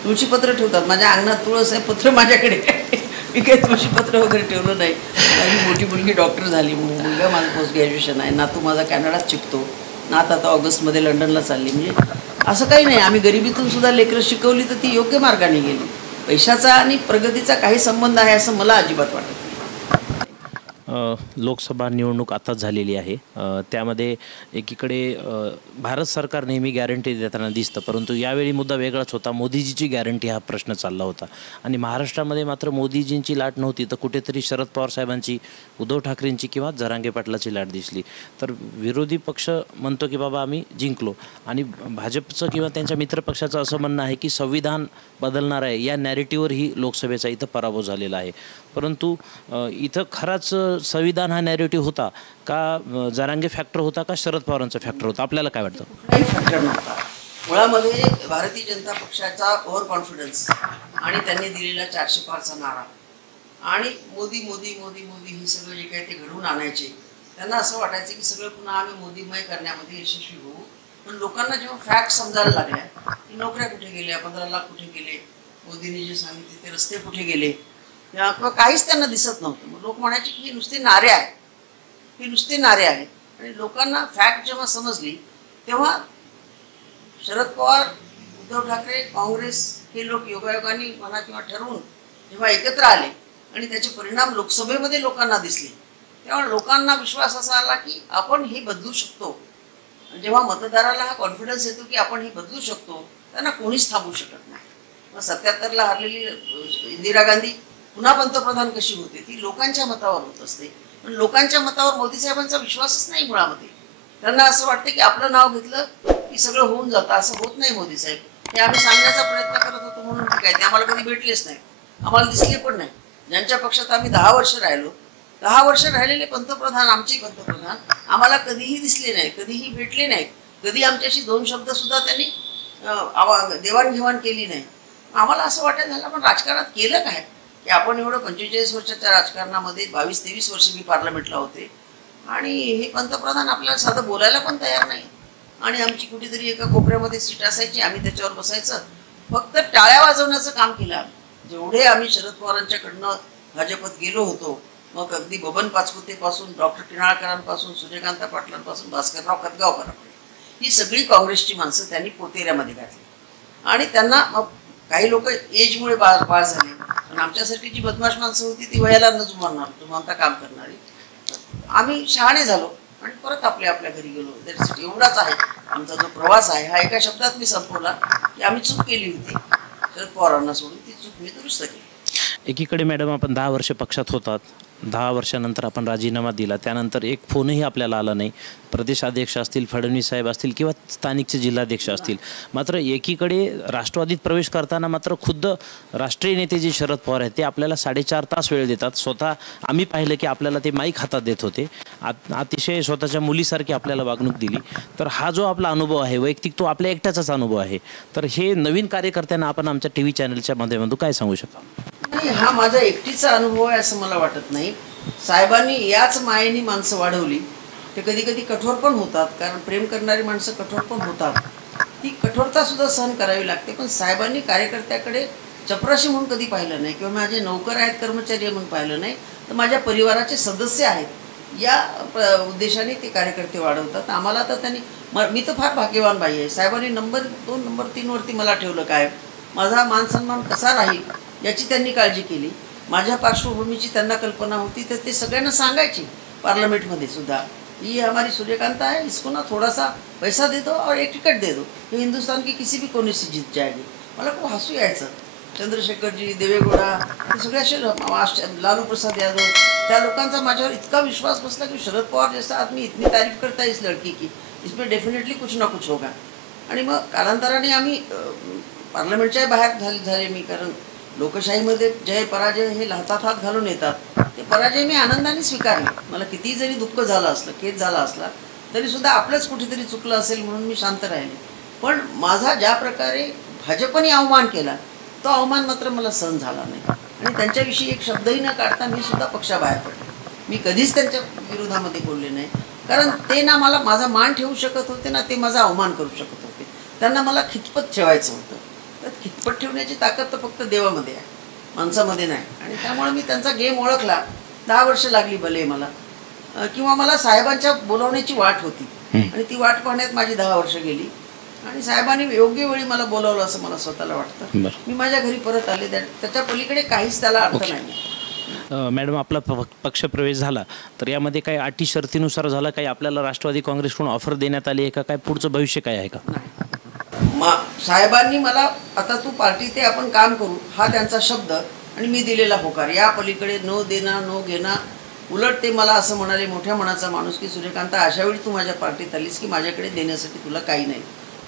तुळशीपत्र ठेवतात, माझ्या अंगणात तुळस आहे, पत्र माझ्याकडे, मी काही तुळशीपत्र वगैरे ठेवलं नाही. माझी मोठी मुलगी डॉक्टर झाली, मुलगा माझं पोस्ट ग्रॅज्युएशन आहे, नातू माझा कॅनडात शिकतो, नात आता ऑगस्टमध्ये लंडनला चालली. म्हणजे असं काही नाही, आम्ही गरिबीतून सुद्धा लेकरं शिकवली तर ती योग्य मार्गाने गेली. पैशाचा आणि प्रगतीचा काही संबंध आहे असं मला अजिबात वाटत नाही. लोकसभा निवडणूक आताच झालेली आहे. त्यामध्ये एकीकडे भारत सरकार नेहमी गॅरंटी देताना दिसतं, परंतु यावेळी मुद्दा वेगळाच होता. मोदीजीची गॅरंटी हा प्रश्न चालला होता आणि महाराष्ट्रामध्ये मात्र मोदीजींची लाट नव्हती, तर कुठेतरी शरद पवार साहेबांची, उद्धव ठाकरेंची किंवा जरांगे पाटलाची लाट दिसली. तर विरोधी पक्ष म्हणतो की बाबा आम्ही जिंकलो आणि भाजपचं किंवा त्यांच्या मित्रपक्षाचं असं म्हणणं आहे की संविधान बदलणार आहे, या नॅरेटिव्हवर ही लोकसभेचा इथं पराभव झालेला आहे. परंतु इथं खराच संविधान हा नॅरेटिव्ह होता का जरांगे फॅक्टर होता का शरद पवारांचा फॅक्टर होता, आपल्याला काय वाटतं? काही फॅक्टर नव्हता. मुळामध्ये भारतीय जनता पक्षाचा ओव्हर कॉन्फिडन्स आणि त्यांनी दिलेला 400 पारचा नारा आणि मोदी मोदी मोदी मोदी हे सगळं जे काही ते घडवून आणायचे, त्यांना असं वाटायचं की सगळं पुन्हा आम्ही मोदीमय करण्यामध्ये यशस्वी होऊ. पण लोकांना जेव्हा फॅक्ट समजायला लागल्या की नोकऱ्या कुठे गेल्या, 15 लाख कुठे गेले, मोदींनी जे सांगितले ते रस्ते कुठे गेले, किंवा काहीच त्यांना दिसत नव्हतं. मग लोक म्हणायचे की ही नुसती नारे आहेत, ही नुसती नारे आहेत. आणि लोकांना फॅक्ट जेव्हा समजली तेव्हा शरद पवार, उद्धव ठाकरे, काँग्रेस हे लोक योगायोगाने म्हणा किंवा ठरवून जेव्हा एकत्र आले आणि त्याचे परिणाम लोकसभेमध्ये लोकांना दिसले, तेव्हा लोकांना विश्वास असा आला की आपण हे बदलू शकतो. जेव्हा मतदाराला हा कॉन्फिडन्स येतो की आपण हे बदलू शकतो, त्यांना कोणीच थांबवू शकत नाही. मग 77ला हरलेली इंदिरा गांधी पुन्हा पंतप्रधान कशी होते, ती लोकांच्या मतावर होत असते. पण लोकांच्या मतावर मोदी साहेबांचा विश्वासच नाही मुळामध्ये. त्यांना असं वाटतं की आपलं नाव घेतलं की सगळं होऊन जातं. असं होत नाही मोदी साहेब. हे आम्ही सांगण्याचा प्रयत्न करत होतो म्हणून ठीक आहे, ते आम्हाला कधी भेटलेच नाही, आम्हाला दिसले पण नाही. ज्यांच्या पक्षात आम्ही 10 वर्ष राहिलो, 10 वर्ष राहिलेले पंतप्रधान, आमचे पंतप्रधान आम्हाला कधीही दिसले नाही, कधीही भेटले नाहीत, कधी आमच्याशी 2 शब्द सुद्धा त्यांनी देवाणघेवाण केली नाही. आम्हाला असं वाटायला झालं पण राजकारणात केलं काय की आपण एवढं 45 वर्षाच्या राजकारणामध्ये 22-23 वर्ष मी पार्लमेंटला होते आणि हे पंतप्रधान आपल्याला साधं बोलायला पण तयार नाही. आणि आमची कुठेतरी एका कोपऱ्यामध्ये सीट असायची, आम्ही त्याच्यावर बसायचं, फक्त टाळ्या वाजवण्याचं काम केलं आम्ही. जेवढे आम्ही शरद पवारांच्याकडनं भाजपत गेलो होतो, मग अगदी बबन पाचपुतेपासून डॉक्टर किनाळकरांपासून सूर्यकांत पाटलांपासून भास्करराव खतगावकरांपर्यंत ही सगळी काँग्रेसची माणसं त्यांनी पोतेऱ्यामध्ये घातली. आणि त्यांना मग काही लोक एजमुळे बाळ झाले, पण आमच्यासारखी जी बदमाश माणसं होती ती वयाला न जुमानता काम करणारी, आम्ही शहाणे झालो आणि परत आपल्या घरी गेलो. एवढाच आहे आमचा जो प्रवास आहे, हा एका शब्दात मी संपवला की आम्ही चूक केली होती, शरद पवारांना सोडून ती चूक मी दुरुस्त केली. एकीकडे मॅडम आपण 10 वर्ष पक्षात होतात, 10 वर्षानंतर आपण राजीनामा दिला, त्यानंतर एक फोनही आपल्याला आला नाही. प्रदेशाध्यक्ष असतील, फडणवीस साहेब असतील किंवा स्थानिकचे जिल्हाध्यक्ष असतील. मात्र एकीकडे राष्ट्रवादीत प्रवेश करताना मात्र खुद्द राष्ट्रीय नेते जे शरद पवार आहेत ते आपल्याला 4.5 तास वेळ देतात. स्वतः आम्ही पाहिलं की आपल्याला ते माईक हातात देत होते, अतिशय स्वतःच्या मुलीसारखी आपल्याला वागणूक दिली. तर हा जो आपला अनुभव आहे वैयक्तिक, तो आपल्या एकट्याचाच अनुभव आहे. तर हे नवीन कार्यकर्त्यांना आपण आमच्या TV चॅनलच्या माध्यमातून काय सांगू शकाल? नाही, हा माझा एकटीचा अनुभव आहे असं मला वाटत नाही. साहेबांनी याच मायेने माणसं वाढवली. ते कधी कधी कठोर पण होतात, कारण प्रेम करणारी माणसं कठोर पण होतात. ती कठोरता सुद्धा सहन करावी लागते. पण साहेबांनी कार्यकर्त्याकडे चपराशी म्हणून कधी पाहिलं नाही, किंवा माझे नौकर आहेत, कर्मचारी आहे म्हणून पाहिलं नाही, तर माझ्या परिवाराचे सदस्य आहेत या उद्देशाने ते कार्यकर्ते वाढवतात. आम्हाला तर त्यांनी, मी तर फार भाग्यवान बाई आहे. साहेबांनी नंबर 2, नंबर 3 वरती मला ठेवलं. काय माझा मान सन्मान कसा राहील याची त्यांनी काळजी केली. माझ्या पार्श्वभूमीची त्यांना कल्पना होती, तर ते सगळ्यांना सांगायची. पार्लमेंटमध्ये सुद्धा, ये हमारी सूर्यकांता है, इसको ना थोड़ा सा पैसा दे दो और एक टिकट दे दो, ये हिंदुस्तान की किसी भी कोने से जीत जाएगी. मला खूप हसू यायचं. चंद्रशेखरजी, देवेगौडा, हे सगळे असे, लालू प्रसाद यादव, त्या लोकांचा माझ्यावर इतका विश्वास बसला की शरद पवार जैसा आदमी इतनी तारीफ करता है इस लड़की की, इसमें डेफिनेटली कुछ ना कुछ होगा. आणि मग कालांतराने आम्ही पार्लमेंटच्या बाहेर झाले मी, कारण लोकशाहीमध्ये जय पराजय हे हातात हात घालून येतात. ते पराजय मी आनंदाने स्वीकारले. मला कितीही जरी दुःख झालं असलं, खेद झाला असला, तरी सुद्धा आपलंच कुठेतरी चुकलं असेल म्हणून मी शांत राहिले. पण माझा ज्या प्रकारे भाजपने अवमान केला, तो अवमान मात्र मला सहन झाला नाही. आणि त्यांच्याविषयी एक शब्दही न काढता मी सुद्धा पक्षाबाहेर पडले. मी कधीच त्यांच्या विरोधामध्ये बोलले नाही, कारण ते ना मला माझा मान ठेवू शकत होते, ना ते माझा अवमान करू शकत होते. त्यांना मला खितपत ठेवायचं होतं. तर खितपत ठेवण्याची ताकद तर फक्त देवामध्ये आहे, माणसामध्ये नाही. आणि त्यामुळे मी त्यांचा गेम ओळखला. 10 वर्ष लागली भले मला, किंवा मला साहेबांच्या बोलावण्याची वाट होती, आणि ती वाट पाहण्यात माझी 10 वर्ष गेली. आणि साहेबांनी योग्य वेळी मला बोलावलं असं मला स्वतःला वाटतं. मी माझ्या घरी परत आले. त्याच्या पलीकडे काहीच त्याला अर्थ नाही. मॅडम, आपला पक्षप्रवेश झाला, तर यामध्ये काही अटी शर्तीनुसार झाला, काही आपल्याला राष्ट्रवादी काँग्रेसकडून ऑफर देण्यात आली आहे का? काय पुढचं भविष्य काय आहे का? साहेबांनी मला, आता तू पार्टी ते आपण काम करू, हा त्यांचा शब्द आणि मी दिलेला होकार. या पलीकडे न देना न घेणं. उलट ते मला असं म्हणाले, मोठ्या मनाचा माणूस, की सूर्यकांता, अशा वेळी तू माझ्या पार्टीत आलीस की माझ्याकडे देण्यासाठी तुला काही नाही.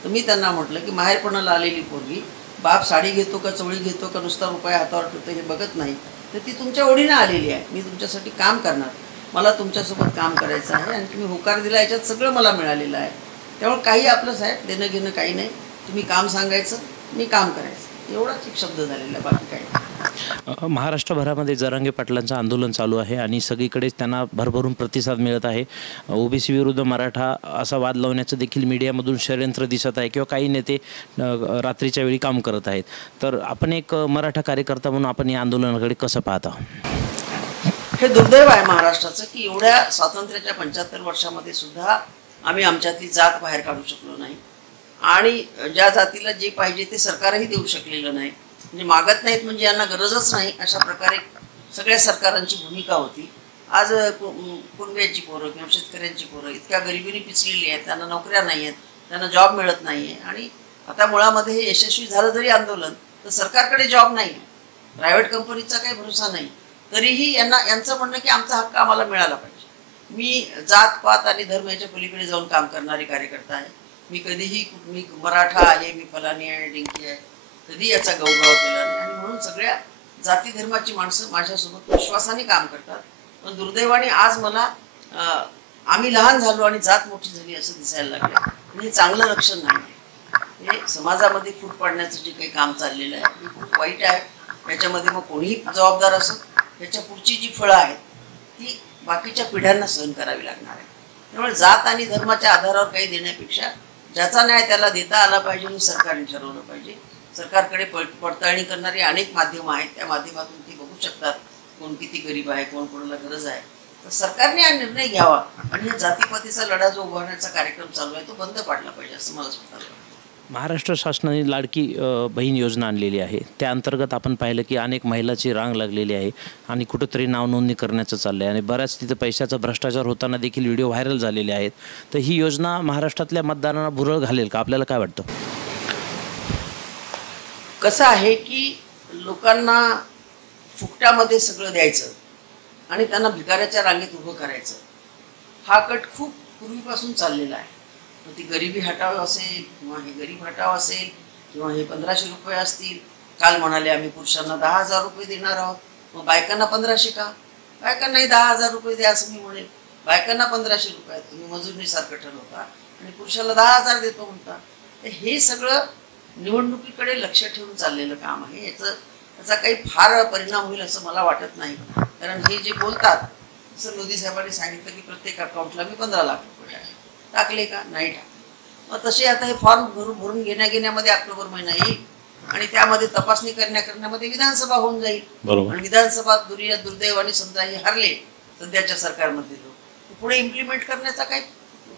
तर मी त्यांना म्हटलं की माहेरपणाला आलेली पोरगी, बाप साडी घेतो का चवळी घेतो का नुसता रुपये हातावर ठेवतो हे बघत नाही, तर ती तुमच्या ओढीनं आलेली आहे. मी तुमच्यासाठी काम करणार, मला तुमच्यासोबत काम करायचं आहे, आणि तुम्ही होकार दिला याच्यात सगळं मला मिळालेलं आहे. त्यामुळे काही आपलं साहेब देणं घेणं काही नाही. तुम्ही काम सांगायचं, मी काम करायचं, एवढाच एक शब्द झालेला, बाकी काही नाही. महाराष्ट्रभरामध्ये जरांगे पाटलांचं आंदोलन चालू आहे आणि सगळीकडेच त्यांना भरभरून प्रतिसाद मिळत आहे. ओबीसी विरुद्ध मराठा असा वाद लावण्याचं देखील मीडियामधून षडयंत्र दिसत आहे, किंवा काही नेते रात्रीच्या वेळी काम करत आहेत. तर आपण एक मराठा कार्यकर्ता म्हणून आपण या आंदोलनाकडे कसं पाहता? हे दुर्दैव आहे महाराष्ट्राचं की एवढ्या स्वातंत्र्याच्या 75 वर्षामध्ये सुद्धा आम्ही आमच्यातली जात बाहेर काढू शकलो नाही. आणि ज्या जातीला जे पाहिजे ते सरकारही देऊ शकलेलं नाही. म्हणजे मागत नाहीत म्हणजे यांना गरजच नाही, अशा प्रकारे सगळ्या सरकारांची भूमिका होती. आज कुणब्याची पोरं किंवा शेतकऱ्यांची पोरं इतक्या गरिबीने पिचलेली आहेत, त्यांना नोकऱ्या नाही आहेत, त्यांना जॉब मिळत नाही आहे. आणि आता मुळामध्ये हे यशस्वी झालं जरी आंदोलन, तर सरकारकडे जॉब नाही, प्रायव्हेट कंपनीचा काही भरोसा नाही. तरीही यांचं म्हणणं की आमचा हक्क आम्हाला मिळाला पाहिजे. मी जात पात आणि धर्म याच्या पलीकडे जाऊन काम करणारे कार्यकर्ता आहे. मी कधीही, मी मराठा आहे, मी फलानी आहे, डिंकी आहे, कधी याचा गौरव केला नाही. आणि म्हणून सगळ्या जाती धर्माची माणसं माझ्यासोबत विश्वासाने काम करतात. पण दुर्दैवाने आज मला आम्ही लहान झालो आणि जात मोठी झाली असं दिसायला लागलं. हे चांगलं लक्षण नाही. हे समाजामध्ये फूट पाडण्याचं जे काही काम चाललेलं आहे हे खूप वाईट आहे. याच्यामध्ये मग कोणीही जबाबदार असो, याच्या पुढची जी फळं आहेत ती बाकीच्या पिढ्यांना सहन करावी लागणार आहे. त्यामुळे जात आणि धर्माच्या आधारावर काही देण्यापेक्षा ज्याचा न्याय त्याला देता आला पाहिजे हे सरकारने ठरवलं पाहिजे. सरकारकडे पडताळणी करणारी अनेक माध्यमं आहेत, त्या माध्यमातून ती बघू शकतात कोण किती गरीब आहे, कोण कोणाला गरज आहे. तर सरकारने हा निर्णय घ्यावा आणि या जातीपातीचा लढा जो उभारण्याचा कार्यक्रम चालू आहे तो बंद पाडला पाहिजे असं मला स्वतःला वाटतं. महाराष्ट्र शासनाने लाडकी बहीण योजना आणलेली आहे. त्या अंतर्गत आपण पाहिलं की अनेक महिलाची रांग लागलेली आहे आणि कुठंतरी नावनोंदणी करण्याचं चाललं आहे आणि बऱ्याच तिथं पैशाचा भ्रष्टाचार होताना देखील व्हिडिओ व्हायरल झालेले आहेत. तर ही योजना महाराष्ट्रातल्या मतदारांना भुरळ घालेल का? आपल्याला काय वाटतं? कसं आहे की लोकांना फुकटामध्ये सगळं द्यायचं आणि त्यांना भिकाऱ्याच्या रांगेत उभं करायचं, हा कट खूप पूर्वीपासून चाललेला आहे. मग ती गरिबी हटाव असेल किंवा हे गरीब हटाव असेल किंवा हे 1500 रुपये असतील. काल म्हणाले आम्ही पुरुषांना 10,000 रुपये देणार आहोत, मग बायकांना 1500 का? बायकांनाही 10,000 रुपये द्या असं मी म्हणेल. बायकांना 1500 रुपये तुम्ही मजुरीसारखं ठरवता आणि पुरुषाला 10,000 देतो म्हणता. तर हे सगळं निवडणुकीकडे लक्ष ठेवून चाललेलं काम आहे. याचा काही फार परिणाम होईल असं मला वाटत नाही. कारण हे जे बोलतात, जसं मोदी साहेबांनी सांगितलं की प्रत्येक अकाउंटला मी 15 लाख रुपये टाकले का? नाही टाकले. मग तसे आता हे फॉर्म भरून घेण्यामध्ये ऑक्टोबर महिना येईल आणि त्यामध्ये तपासणी करण्यामध्ये विधानसभा होऊन जाईल. आणि विधानसभा दुर्दैवाने समजा हे हरले सध्याच्या सरकारमध्ये लोक, पुढे इम्प्लिमेंट करण्याचा काही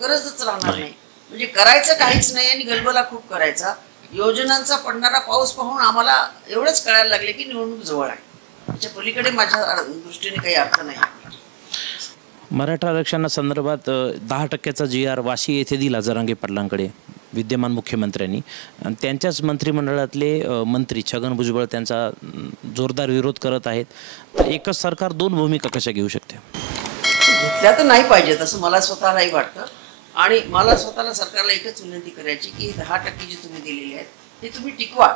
गरजच राहणार नाही. म्हणजे करायचं काहीच नाही आणि गलबला खूप करायचा. योजनांचा पडणारा पाऊस पाहून आम्हाला एवढंच कळायला लागले की निवडणूक जवळ आहे. त्याच्या पलीकडे माझ्या दृष्टीने काही अर्थ नाही. मराठा आरक्षणा संदर्भात 10% GR वाशी येथे दिला जरांगे पाटलांकडे विद्यमान मुख्यमंत्र्यांनी, आणि त्यांच्याच मंत्रिमंडळातले मंत्री छगन भुजबळ त्यांचा जोरदार विरोध करत आहेत. तर एकच सरकार दोन भूमिका कशा घेऊ शकते? घेतल्या तर नाही पाहिजेत असं मला स्वतःलाही वाटतं. आणि मला स्वतःला सरकारला एकच विनंती करायची की 10% जी तुम्ही दिलेली आहेत ते तुम्ही टिकवा.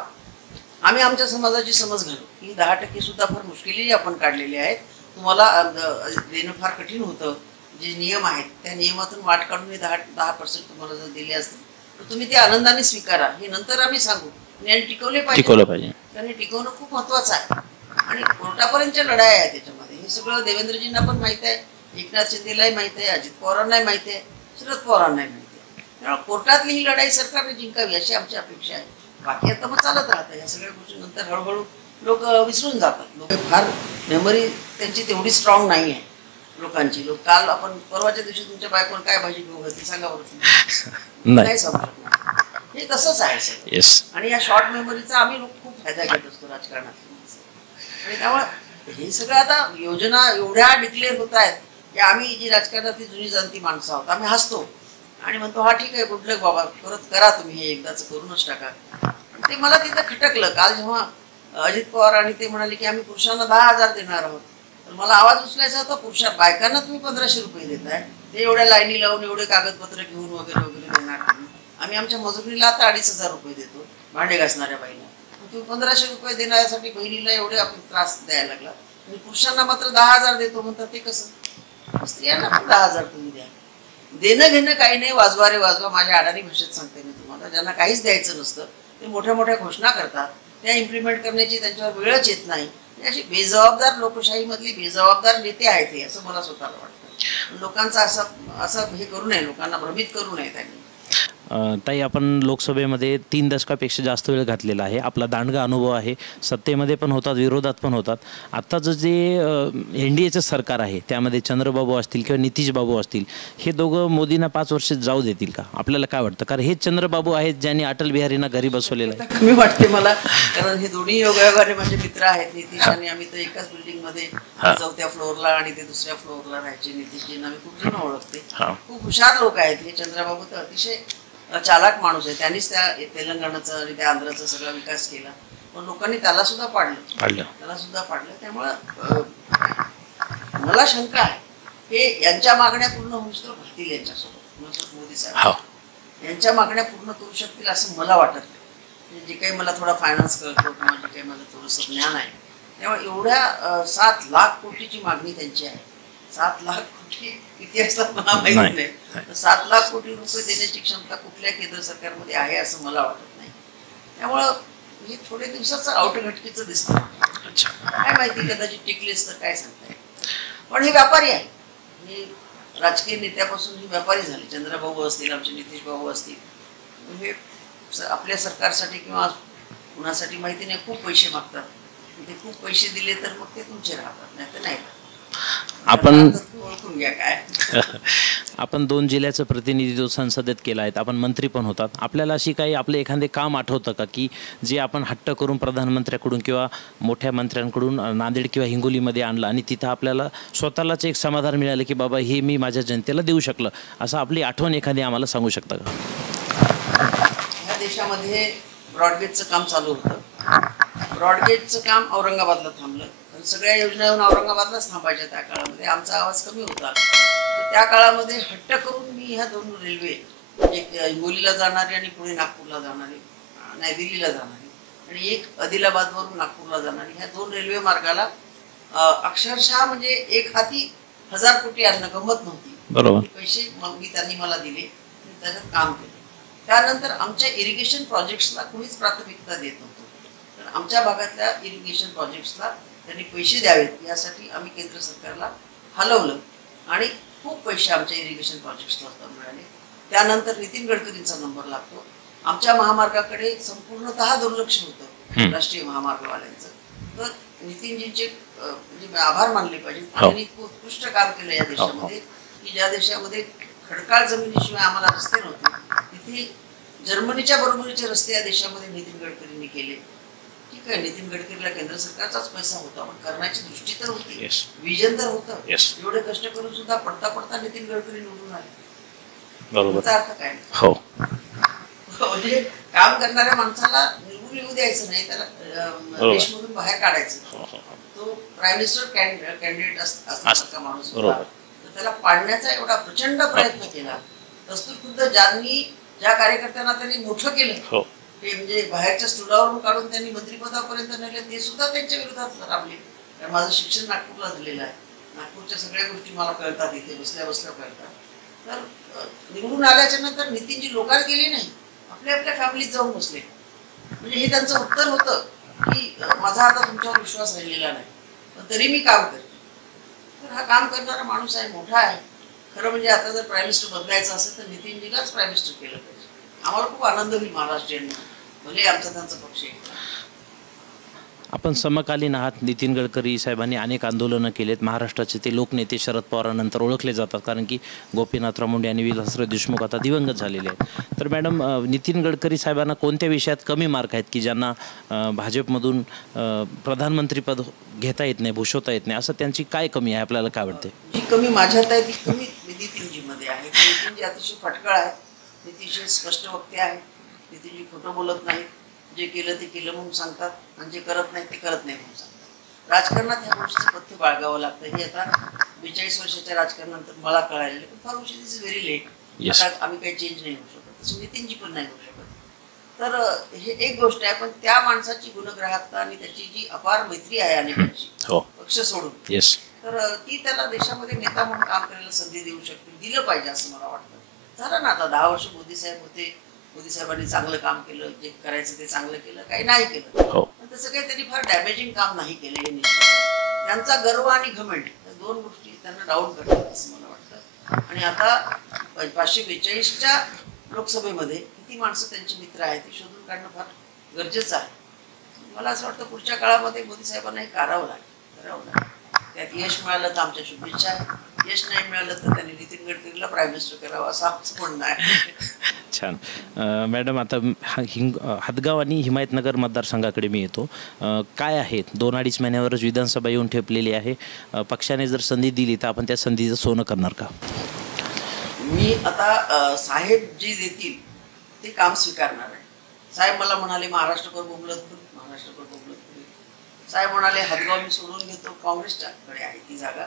आम्ही आमच्या समाजाची समज घालू की 10% सुद्धा फार मुश्किली आपण काढलेली आहेत. तुम्हाला देणं फार कठीण होतं. जे नियम आहेत त्या नियमातून वाट काढून 10% तुम्हाला जर दिले असतील तर तुम्ही ते आनंदाने स्वीकारा. हे नंतर आम्ही सांगू आणि टिकवले पाहिजे. कारण टिकवणं खूप महत्वाचं आहे आणि कोर्टापर्यंतच्या लढाई आहे त्याच्यामध्ये. हे सगळं देवेंद्रजींना पण माहित आहे, एकनाथ शिंदेलाही माहित आहे, अजित पवारांनाही माहिती आहे, शरद पवारांनाही माहिती आहे. त्यामुळे कोर्टातली ही लढाई सरकारने जिंकावी अशी आमची अपेक्षा आहे. बाकी आता मग चालत राहतं. या सगळ्या गोष्टी नंतर हळूहळू लोक विसरून जातात. लोक फार मेमरी त्यांची तेवढी स्ट्रॉंग नाही आहे लोकांची. लोक काल आपण परवाच्या दिवशी तुमच्या बायकोला काय भाजी घेऊ घातली सांगा बरं, नाही समजत. हे तसंच आहे सगळं. आणि या शॉर्ट मेमरीचा आम्ही लोक खूप फायदा घेत असतो राजकारणात. आणि त्यामुळे हे सगळं आता योजना एवढ्या डिक्लेअर होत आहेत की आम्ही जी राजकारणातली जुनी जाणती माणसं आहोत आम्ही हसतो आणि म्हणतो हा ठीक आहे, गुड लक बाबा, परत करा तुम्ही, हे एकदाच करूनच टाका. ते मला तिथं खटकलं काल जेव्हा अजित पवार आणि ते म्हणाले की आम्ही पुरुषांना 10,000 देणार आहोत. तर मला आवाज उचलायचा होता, बायकांना तुम्ही 1500 रुपये देताय, ते एवढ्या लाईनी लावून एवढे कागदपत्र घेऊन वगैरे वगैरे देणार. आम्ही आमच्या मजुरीला आता 2,500 रुपये देतो भांडे घासणाऱ्या बाईला. तुम्ही 1500 रुपये देण्यासाठी बहिणीला एवढे आपण त्रास द्यायला लागला आणि पुरुषांना मात्र 10,000 देतो म्हणतात. ते कसं? स्त्रियांना पण 10,000 तुम्ही द्या. देणं घेणं काही नाही, वाजवा रे वाजवा. माझ्या अडाणी भाषेत सांगते मी तुम्हाला. ज्यांना काहीच द्यायचं नसतं ते मोठ्या मोठ्या घोषणा करतात, त्या इम्प्लिमेंट करण्याची त्यांच्यावर वेळच येत नाही. अशी बेजबाबदार लोकशाहीमधली बेजबाबदार नेते आहेत हे, असं मला स्वतःला वाटतं. लोकांचा असं हे करू नये, लोकांना भ्रमित करू नये त्यांनी. ताई, आपण लोकसभेमध्ये 3 दशकापेक्षा जास्त वेळ घातलेला आहे. आपला दांडगा अनुभव आहे. सत्तेमध्ये पण होतात, विरोधात पण होतात. आत्ताचं जे NDAचं सरकार आहे त्यामध्ये चंद्रबाबू असतील किंवा नितीश बाबू असतील, हे दोघं मोदींना 5 वर्ष जाऊ देतील का? आपल्याला काय वाटतं? कारण हेच चंद्रबाबू आहेत ज्यांनी अटल बिहारींना घरी बसवलेलं आहे. कमी वाटते मला, कारण हे दोन्ही योगायोगाने माझे मित्र आहेत. नितीश आणि आम्ही तर एकाच बिल्डिंगमध्ये 4थ्या फ्लोअरला आणि ते दुसऱ्या फ्लोअरला राहायचे. नितीशजींना मी खूप जण ओळखते. खूप हुशार लोक आहेत हे. चंद्रबाबू तर अतिशय चालाक माणूस आहे. त्यांनीच त्या तेलंगणाचा आणि त्या आंध्राचा सगळा विकास केला, पण लोकांनी त्याला सुद्धा पाडलं. त्यामुळं मला शंका आहे हे यांच्या मागण्या पूर्ण होऊ शकतील यांच्यासोबत. मोदी साहेब यांच्या मागण्या पूर्ण करू शकतील असं मला वाटत नाही. जे काही मला थोडा फायनान्स कळतो किंवा जे काही मला थोडंसं ज्ञान आहे, तेव्हा एवढ्या 7 लाख कोटीची मागणी त्यांची आहे. 7 लाख कोटी किती असतात मला माहिती नाही. 7 लाख कोटी रुपये देण्याची क्षमता कुठल्या केंद्र सरकारमध्ये आहे असं मला वाटत नाही. त्यामुळं हे थोडे दिवसाचं आउटघटकीचं दिसतं. काय माहिती, कदाचित टिकलेच तर काय सांगताय. पण हे व्यापारी आहे. हे राजकीय नेत्यापासून ही व्यापारी झाले. चंद्रबाबू असतील, आमचे नितीश बाबू असतील, हे आपल्या सरकारसाठी किंवा कुणासाठी माहिती नाही खूप पैसे मागतात. ते खूप पैसे दिले तर मग ते तुमचे राहतात, नाही तर नाही. आपण 2 जिल्ह्याचं प्रतिनिधित्व संसदेत केलं आहे. आपण मंत्री पण होतात. आपल्याला अशी काही आपलं एखादे काम आठवतं का की जे आपण हट्ट करून प्रधानमंत्र्याकडून किंवा मोठ्या मंत्र्यांकडून नांदेड किंवा हिंगोलीमध्ये आणलं आणि तिथं आपल्याला स्वतःलाच एक समाधान मिळालं की बाबा हे मी माझ्या जनतेला देऊ शकलं, असं आपली आठवण एखादी आम्हाला सांगू शकता का? ह्या देशामध्ये ब्रॉडगेजचं काम चालू होतं ब्रॉडगेजचं काम औरंगाबादला थांबलं, कारण सगळ्या योजना येऊन औरंगाबादलाच थांबायच्या त्या काळामध्ये. आमचा आवाज कमी होता, तर त्या काळामध्ये हट्ट करून मी ह्या 2 रेल्वे, एक हिंगोलीला जाणारी आणि पुढे नागपूरला जाणारी, नाही दिल्लीला जाणारी, आणि एक आदिलाबादवरून नागपूरला जाणारी, ह्या 2 रेल्वे मार्गाला अक्षरशः म्हणजे एक हाती 1000 कोटी आणणं गंमत नव्हती. बरोबर. पैसे मी त्यांनी मला दिले, मी त्याच्यात काम केलं. त्यानंतर आमच्या इरिगेशन प्रोजेक्ट्सला कोणीच प्राथमिकता देत नव्हतं, तर आमच्या भागातल्या इरिगेशन प्रोजेक्ट्सला त्यांनी पैसे द्यावेत यासाठी आम्ही केंद्र सरकारला हलवलं आणि खूप पैसे आमच्या इरिगेशन प्रोजेक्ट्सला मिळाले. त्यानंतर नितीन गडकरींचा नंबर लागतो. आमच्या महामार्गाकडे संपूर्णतः दुर्लक्ष होतं राष्ट्रीय महामार्गवाल्यांचं. तर नितीनजींचे म्हणजे आभार मानले पाहिजे. त्यांनी खूप उत्कृष्ट काम केलं या देशामध्ये, की ज्या देशामध्ये खडकाळ जमिनीशिवाय आम्हाला रस्ते नव्हते, तिथे जर्मनीच्या बरोबरीचे रस्ते या देशामध्ये नितीन गडकरींनी केले. ठीक आहे, नितीन गडकरीला केंद्र सरकारचाच पैसा होता, पण करण्याची दृष्टी तर होती, विजन तर होतं. एवढे कष्ट करून सुद्धा पडता पडता नितीन गडकरी निवडून आले. बरोबर. अर्थ काय? हो, म्हणजे काम करणाऱ्या माणसाला निवडून येऊ द्यायचं नाही, त्याला रेशमधून बाहेर काढायचं. तो प्राईम मिनिस्टर कॅन्डिडेट असता माणूस होता, तर त्याला पाडण्याचा एवढा प्रचंड प्रयत्न केला. दस्तूर खुद्द ज्या कार्यकर्त्यांना त्यांनी मोठं केलं, ते म्हणजे बाहेरच्या स्टुडावरून काढून त्यांनी मंत्रिपदापर्यंत नेले, ते सुद्धा त्यांच्या विरोधात राबले. माझं शिक्षण नागपूरला झालेलं आहे, नागपूरच्या सगळ्या गोष्टी मला कळतात, इथे बसल्या बसल्या कळतात. तर निवडून आल्याच्या नंतर नितीनजी लोकात गेले नाही, आपल्या फॅमिलीत जाऊन बसले. म्हणजे हे त्यांचं उत्तर होतं की माझा आता तुमच्यावर विश्वास राहिलेला नाही, पण तरी मी काम करते. तर हा काम करणारा माणूस आहे, मोठा आहे. खरं म्हणजे आता जर प्राईम मिनिस्टर बदलायचं असेल तर नितीनजीलाच प्राईम मिनिस्टर केलं पाहिजे. आम्हाला खूप आनंद होईल महाराष्ट्रीयांना, भले आमचा त्यांचा पक्ष आहे. आपण समकालीन आहात. नितीन गडकरी साहेबांनी अनेक आंदोलनं केलेत. महाराष्ट्राचे ते लोकनेते शरद पवारांनंतर ओळखले जातात, कारण की गोपीनाथराव मुंडे आणि विलासराव देशमुख आता दिवंगत झालेले आहेत. तर मॅडम, नितीन गडकरी साहेबांना कोणत्या विषयात कमी मार्क आहेत की ज्यांना भाजपमधून प्रधानमंत्रीपद घेता येत नाही, भूषवता येत नाही, असं त्यांची काय कमी आहे, आपल्याला काय वाटते? जी कमी माझ्यात आहे ती कमी नितीनजीमध्ये आहे. नितीनजी अतिशय फटकळ आहे, नितीनजी स्पष्ट वक्ते आहे, नितीनजी खोटं बोलत नाहीत. जे केलं ते केलं म्हणून सांगतात आणि जे करत नाही ते करत नाही म्हणून सांगतात. राजकारणात ह्या गोष्टीचं पथ्य बाळगावं लागतं. हे आता 42 वर्षाच्या राजकारणानंतर मला कळालेलं, पण फार इज व्हेरी लेट. आता आम्ही काही चेंज नाही होऊ शकत, तसं नितीनजी पण नाही होऊ शकत. तर हे एक गोष्ट आहे, पण त्या माणसाची गुणग्राहकता आणि त्याची जी अपार मैत्री आहे अनेकांची, पक्ष सोडून, तर ती त्याला देशामध्ये नेता म्हणून काम करायला संधी देऊ शकते, दिलं पाहिजे असं मला वाटतं. झालं ना, आता 10 वर्ष मोदी साहेब होते, मोदी साहेबांनी चांगलं काम केलं, जे करायचं ते चांगलं केलं, काही नाही केलं, पण तसं काही त्यांनी फार डॅमेजिंग काम नाही केलं. हे निश्चित त्यांचा गर्व आणि घमंड या 2 गोष्टी त्यांना डाऊन करतात असं मला वाटतं. आणि आता 542च्या लोकसभेमध्ये किती माणसं त्यांचे मित्र आहेत ते शोधून काढणं फार गरजेचं आहे. मला असं वाटतं पुढच्या काळामध्ये मोदी साहेबांना हे करावं लागेल. त्यात यश मिळालं तर आमच्या शुभेच्छा आहे, यश नाही मिळालं तर त्यांनी नितीन गडकरीला प्राईम मिनिस्टर करावं असं आमचं म्हणणं आहे. छान. मॅडम, आता हदगाव आणि हिमायतनगर मतदारसंघाकडे मी येतो. काय आहेत 2-2.5 महिन्यावरच विधानसभा येऊन ठेपलेली आहे. पक्षाने जर संधी दिली तर आपण त्या संधीचं सोनं करणार का? मी आता साहेब जे देतील ते काम स्वीकारणार आहे. साहेब मला म्हणाले महाराष्ट्रभर बोबलत महाराष्ट्रभर बोबलत साहेब म्हणाले हदगाव मी सोडून घेतो, काँग्रेसच्याकडे आहे ती जागा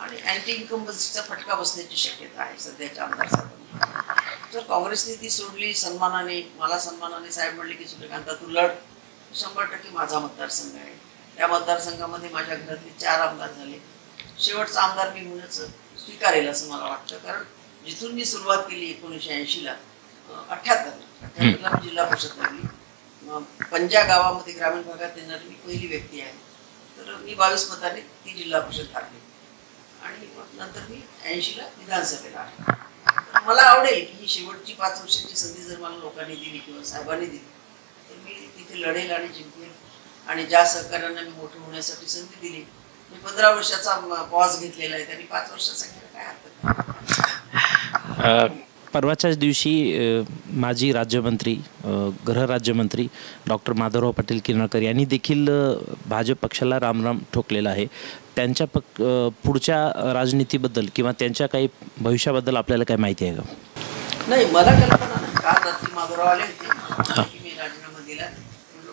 आणि अँटी इन्कम्बन्सीचा फटका बसण्याची शक्यता आहे सध्याच्या आमदार साहेबांना. जर काँग्रेसने ती सोडली सन्मानाने, मला सन्मानाने साहेब म्हणले की सूर्यकांता तू लढ, 100% माझा मतदारसंघ आहे. त्या मतदारसंघामध्ये माझ्या घरातले 4 आमदार झाले. शेवटचा आमदार मी होण्याचं स्वीकारेल असं मला वाटतं, कारण जिथून मी सुरुवात केली 1980ला 78ला मी जिल्हा परिषद लागली. पंजा गावामध्ये ग्रामीण भागात येणारी मी पहिली व्यक्ती आहे. तर मी 22 मताने ती जिल्हा परिषद हारली आणि नंतर मी 80ला विधानसभेला आले. मला आवडेल की ही शेवटची 5 वर्षाची संधी जर मला लोकांनी दिली किंवा साहेबांनी दिली तर मी तिथे लढेल आणि जिंकेल. आणि ज्या सहकार्यांना मी मोठं होण्यासाठी संधी दिली, मी 15 वर्षाचा पॉज घेतलेला आहे, त्यांनी 5 वर्षाचा घ्यायला काय हरकत नाही. परवाच्याच दिवशी माजी राज्यमंत्री, गृहराज्यमंत्री डॉक्टर माधवराव पाटील किनळकर यांनी देखील भाजप पक्षाला रामराम ठोकलेला आहे. त्यांच्या पुढच्या राजनीतीबद्दल किंवा त्यांच्या काही भविष्याबद्दल आपल्याला काय माहिती आहे का? नाही, मला कल्पना नाही. काल रात्री माधवराव आले होते की मी राजीनामा दिला,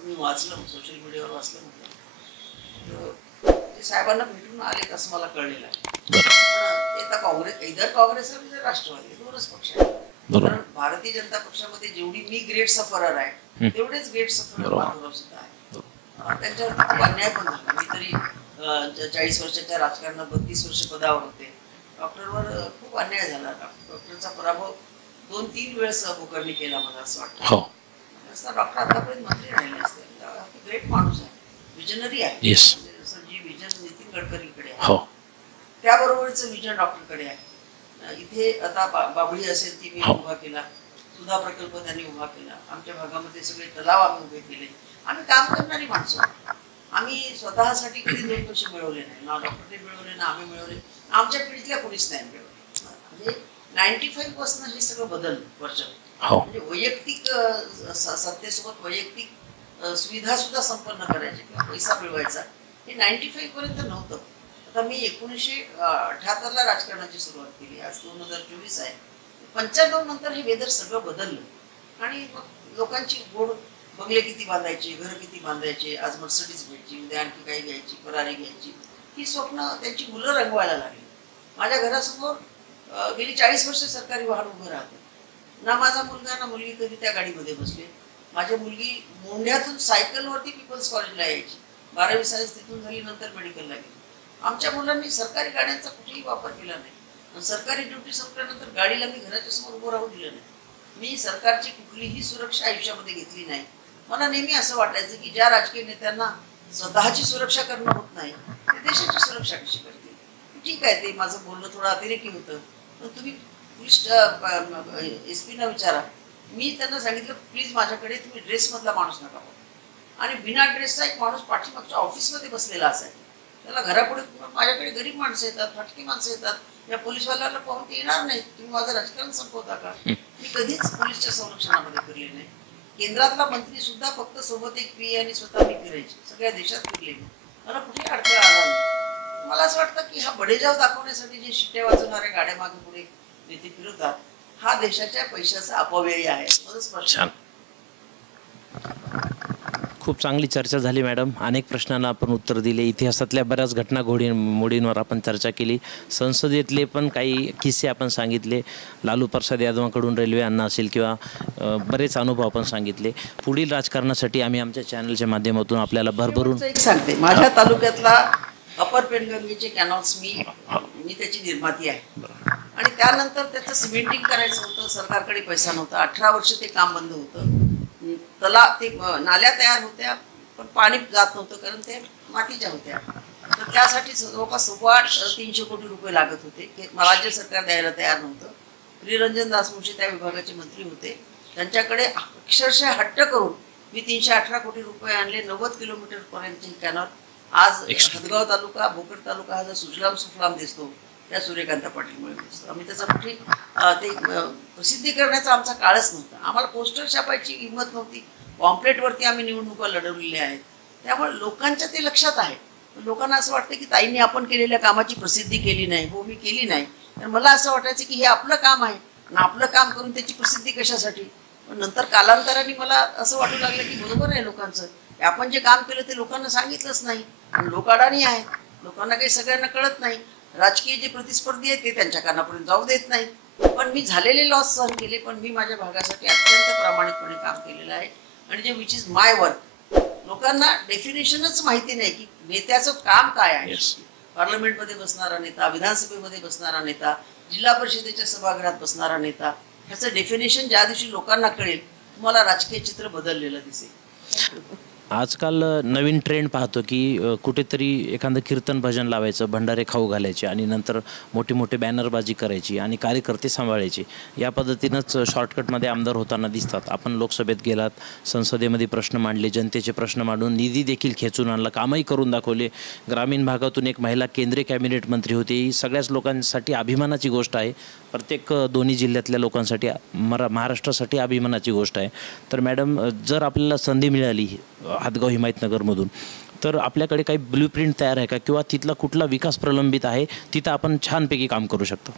पण मी वाचलं, सोशल मीडियावर वाचलं म्हटलं तर ते साहेबांना भेटून आले असं मला कळलेलं आहे. पण ते आता काँग्रेस इधर राष्ट्रवादी दोनच पक्ष आहेत. कारण भारतीय जनता पक्षामध्ये जेवढी मी ग्रेट सफरर आहे तेवढेच ग्रेट सफरर माधवराव सुद्धा आहे. त्यांच्यावर खूप अन्याय पण झाला. मी तरी 40 वर्षाच्या राजकारणात 32 वर्ष पदावर होते. डॉक्टरवर खूप अन्याय झाला. डॉक्टरचा पराभव 2-3 वेळेस भोकरणी केला मला असं वाटतं. डॉक्टर आतापर्यंत मंत्री राहिले असते. ग्रेट माणूस आहे, विजनरी आहे. जी विजन नितीन गडकरीकडे आहे त्याबरोबरच विजन डॉक्टरकडे आहे. इथे आता बाबळी असेल ती मी उभा केला, सुधा प्रकल्प त्यांनी उभा केला. आमच्या भागामध्ये सगळे तलाव आम्ही उभे केले. आम्ही काम करणारी माणसं. आम्ही स्वतःसाठी कधी 2 पैसे मिळवले नाही, ना डॉक्टरने मिळवले ना आम्ही मिळवले, आमच्या पिढीतल्या कोणीच नाही मिळवले. म्हणजे 95 पासून हे सगळं बदललं वर्ष. म्हणजे वैयक्तिक सत्तेसोबत वैयक्तिक सुविधा सुद्धा संपन्न करायची किंवा पैसा मिळवायचा हे 95 पर्यंत नव्हतं. आता मी 1978ला राजकारणाची सुरुवात केली, आज 2024 आहे. 95 नंतर हे वेदर सगळं बदललं आणि मग लोकांची गोड बंगले किती बांधायचे, घर किती बांधायचे, आज मर्सिडीज घ्यायची, उद्या आणखी काही घ्यायची, फरारी घ्यायची, ही स्वप्न त्यांची मुलं रंगवायला लागली. माझ्या घरासमोर गेली 40 वर्ष सरकारी वाहन उभं राहतं. ना माझा मुलगा ना मुलगी कधी त्या गाडीमध्ये बसले. माझी मुलगी मोंढ्यातून सायकलवरती पीपल्स कॉलेजला यायची. 12वी सायन्स तिथून झाली, नंतर मेडिकलला गेली. आमच्या मुलांनी सरकारी गाड्यांचा कुठेही वापर केला नाही. सरकारी ड्युटी संपल्यानंतर गाडीला मी घराच्या समोर उभं राहू दिलं नाही. मी सरकारची कुठलीही सुरक्षा आयुष्यामध्ये घेतली नाही. मला नेहमी असं वाटायचं की ज्या राजकीय नेत्यांना स्वतःची सुरक्षा करणं होत नाही ते देशाची सुरक्षा कशी करतील. ठीक आहे, ते माझं बोलणं थोडं अतिरेकी होतं, पण तुम्ही पोलीस SP-ना विचारा. मी त्यांना सांगितलं प्लीज माझ्याकडे तुम्ही ड्रेसमधला माणूस नका बघा. आणि बिना ड्रेसचा एक माणूस पाठीमागच्या ऑफिसमध्ये बसलेला असायचा. त्याला घरापुढे माझ्याकडे गरीब माणसं येतात, फाटकी माणसं येतात. या पोलीसवाल्याला पाहून ते येणार नाही, तुम्ही माझं राजकारण संपवता का. मी कधीच पोलीसच्या संरक्षणामध्ये फिरले नाही. केंद्रातला मंत्री सुद्धा फक्त सोबत एक PA आणि स्वतः मी फिरायची. सगळ्या देशात फिरले मी, मला कुठे अडथळा आला नाही. मला असं वाटतं की हा बडेजाव दाखवण्यासाठी जे शिट्ट्या वाजवणाऱ्या गाड्या मागे पुढे नेते फिरवतात हा देशाच्या पैशाचा अपव्यय आहे. छान, खूप चांगली चर्चा झाली मॅडम. अनेक प्रश्नांना आपण उत्तर दिले. इतिहासातल्या बऱ्याच घडामोडींवर आपण चर्चा केली. संसदेतले पण काही किस्से आपण सांगितले. लालू प्रसाद यादवांकडून रेल्वे अण्णा असेल किंवा बरेच अनुभव आपण सांगितले. पुढील राजकारणासाठी आम्ही आमच्या चॅनलच्या माध्यमातून आपल्याला भरभरून एक सांगते. माझ्या तालुक्यातला अपर पेनगंगेचे कॅनॉल्स मी त्याची निर्माती आहे. आणि त्यानंतर त्याचं सिमेंटिंग करायचं होतं. सरकारकडे पैसा नव्हता. 18 वर्ष ते काम बंद होतं. ते नाल्या तयार होत्या पण पाणी जात नव्हतं कारण ते मातीच्या होत्या. तर त्यासाठी जवळपास 300 कोटी रुपये लागत होते. राज्य सरकार द्यायला तयार नव्हतं. प्रियरंजन दासमुंशी त्या विभागाचे मंत्री होते. त्यांच्याकडे अक्षरशः हट्ट करून मी 318 कोटी रुपये आणले. 90 किलोमीटर पर्यंतची कॅनॉल आज हदगाव तालुका भोकर तालुका हा जो सुजलाम सुफलाम दिसतो त्या सूर्यकांत पाटीलमुळे दिसतो. आम्ही त्याचा कुठे ते प्रसिद्धी करण्याचा आमचा काळच नव्हता. आम्हाला पोस्टर छापायची हिंमत नव्हती. पॉम्पलेटवरती आम्ही निवडणुका लढवलेल्या आहेत. त्यामुळे लोकांच्या ते लक्षात आहे. लोकांना असं वाटतं की ताईंनी आपण केलेल्या कामाची प्रसिद्धी केली नाही. हो, मी केली नाही. तर मला असं वाटायचं की हे आपलं काम आहे आणि आपलं काम करून त्याची प्रसिद्धी कशासाठी. पण नंतर कालांतराने मला असं वाटू लागलं की बरोबर आहे लोकांचं. आपण जे काम केलं ते लोकांना सांगितलंच नाही. लोक अडाणी आहेत. लोकांना काही सगळ्यांना कळत नाही. राजकीय जे प्रतिस्पर्धी आहेत ते त्यांच्या कानापर्यंत जाऊ देत नाही. पण मी झालेले लॉस सहन केले. पण मी माझ्या भागासाठी अत्यंत प्रामाणिकपणे काम केलेलं आहे. आणि जे विच इज माय वर्क. लोकांना डेफिनेशनच माहिती नाही की नेत्याचं काम काय आहे. पार्लमेंटमध्ये बसणारा नेता, विधानसभेमध्ये बसणारा नेता, जिल्हा परिषदेच्या सभागृहात बसणारा नेता, ह्याचं डेफिनेशन ज्या दिवशी लोकांना कळेल तुम्हाला राजकीय चित्र बदललेलं दिसेल. आजकाल नवीन ट्रेंड पाहतो की कुठेतरी एखादं कीर्तन भजन लावायचं, भंडारे खाऊ घालायचे आणि नंतर मोठी मोठी बॅनरबाजी करायची आणि कार्यकर्ते सांभाळायचे. या पद्धतीनंच शॉर्टकटमध्ये आमदार होताना दिसतात. आपण लोकसभेत गेलात, संसदेमध्ये प्रश्न मांडले, जनतेचे प्रश्न मांडून निधी देखील खेचून आणला, कामही करून दाखवले. ग्रामीण भागातून एक महिला केंद्रीय कॅबिनेट मंत्री होती. ही सगळ्याच लोकांसाठी अभिमानाची गोष्ट आहे. प्रत्येक दोन्ही जिल्ह्यातल्या लोकांसाठी महाराष्ट्रासाठी अभिमानाची गोष्ट आहे. तर मॅडम, जर आपल्याला संधी मिळाली हदगाव हिमायतनगरमधून तर आपल्याकडे काही ब्ल्यूप्रिंट तयार आहे का किंवा तिथला कुठला विकास प्रलंबित आहे तिथं आपण छानपैकी काम करू शकतो.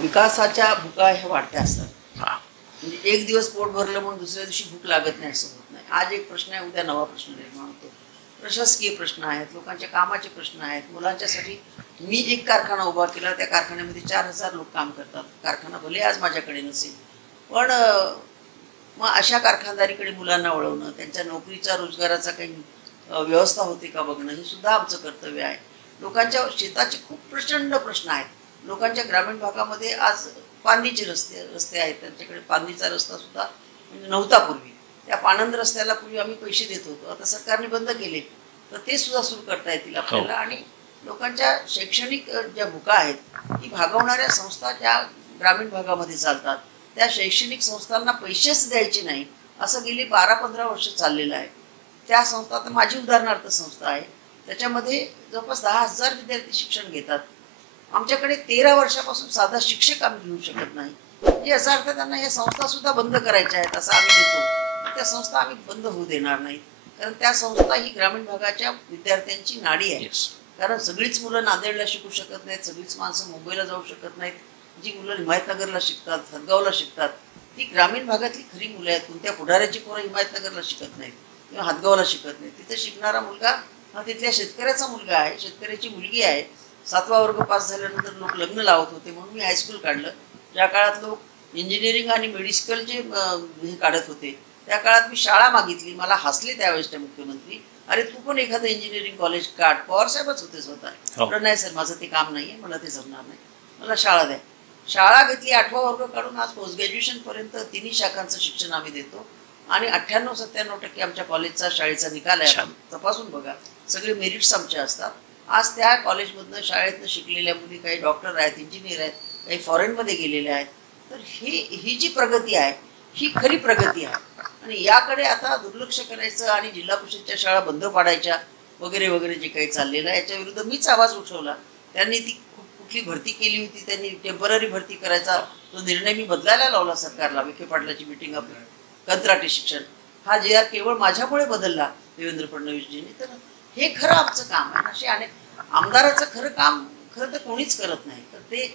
विकासाच्या भुका ह्या वाढत्या असतात. म्हणजे एक दिवस पोट भरलं म्हणून दुसऱ्या दिवशी भूक लागत नाही असं होत नाही. आज एक प्रश्न आहे, उद्या नवा प्रश्न निर्माण होतो. प्रशासकीय प्रश्न आहेत, लोकांच्या कामाचे प्रश्न आहेत. मुलांच्यासाठी मी एक कारखाना उभा केला, त्या कारखान्यामध्ये 4,000 लोक काम करतात. कारखाना भले आज माझ्याकडे नसेल, पण मग अशा कारखानदारीकडे मुलांना वळवणं, त्यांच्या नोकरीचा रोजगाराचा काही व्यवस्था होते का बघणं, हे सुद्धा आमचं कर्तव्य आहे. लोकांच्या शेताचे खूप प्रचंड प्रश्न आहेत. लोकांच्या ग्रामीण भागामध्ये आज पांदीचे रस्ते आहेत, त्यांच्याकडे पांदीचा रस्ता सुद्धा म्हणजे नव्हता पूर्वी. त्या पाणंद रस्त्याला पूर्वी आम्ही पैसे देत होतो, आता सरकारने बंद केले, तर ते सुद्धा सुरू करता येतील आपल्याला. आणि लोकांच्या शैक्षणिक ज्या भूका आहेत ती भागवणाऱ्या संस्था ज्या ग्रामीण भागामध्ये चालतात, त्या शैक्षणिक संस्थांना पैसेच द्यायचे नाही असं गेली 12-15 वर्ष चाललेलं आहे. त्या संस्था, तर माझी उदाहरणार्थ संस्था आहे, त्याच्यामध्ये जवळपास 10,000 विद्यार्थी शिक्षण घेतात. आमच्याकडे 13 वर्षापासून साधा शिक्षक आम्ही घेऊ शकत नाही. म्हणजे याचा अर्थ त्यांना या संस्था सुद्धा बंद करायच्या आहेत असं आम्ही देतो. त्या संस्था आम्ही बंद होऊ देणार नाहीत, कारण त्या संस्था ही ग्रामीण भागाच्या विद्यार्थ्यांची नाडी आहे. कारण सगळीच मुलं नांदेडला शिकू शकत नाहीत, सगळीच माणसं मुंबईला जाऊ शकत नाहीत. जी मुलं हिमायतनगरला शिकतात, हदगावला शिकतात, ती ग्रामीण भागातली खरी मुलं आहेत. कोणत्या पुढाऱ्याची पोरं हिमायतनगरला शिकत नाहीत किंवा हदगावला शिकत नाहीत. तिथे शिकणारा मुलगा हा तिथल्या शेतकऱ्याचा मुलगा आहे, शेतकऱ्याची मुलगी आहे. 7वा वर्ग पास झाल्यानंतर लोक लग्न लावत होते, म्हणून मी हायस्कूल काढलं. ज्या काळात लोक इंजिनिअरिंग आणि मेडिकलचे हे काढत होते, त्या काळात मी शाळा मागितली. मला हसले त्यावेळेसचे मुख्यमंत्री, अरे तू पण एखादं इंजिनिअरिंग कॉलेज काढ. पवार साहेबच होते स्वतः. नाही सर, माझं ते काम नाही आहे, मला ते जमणार नाही, मला शाळा द्या. शाळा घेतली, 8वा वर्ग काढून आज पोस्ट ग्रॅज्युएशन पर्यंत 3 शाखांचं शिक्षण आम्ही देतो. आणि 98-97% आमच्या कॉलेजचा शाळेचा निकाल आहे. तपासून बघा, सगळे मेरिट्स आमचे असतात. आज त्या कॉलेजमधनं शाळेतनं शिकलेल्या मुली काही डॉक्टर आहेत, इंजिनियर आहेत, काही फॉरेनमध्ये गेलेल्या आहेत. तर ही जी प्रगती आहे ही खरी प्रगती आहे. आणि याकडे आता दुर्लक्ष करायचं आणि जिल्हा परिषदच्या शाळा बंद पाडायच्या वगैरे वगैरे जे काही चाललेलं आहे याच्या विरुद्ध मीच आवाज उठवला. त्यांनी ती कुठली भरती केली होती, त्यांनी टेम्पररी भरती करायचा तो निर्णय मी बदलायला लावला सरकारला. विखे पाटलाची मिटिंग आपली, कंत्राटी शिक्षण हा जे केवळ माझ्यामुळे बदलला देवेंद्र फडणवीसजींनी. तर हे खरं आमचं काम आहे. असे अनेक आमदाराचं खरं काम खरं तर कोणीच करत नाही, तर ते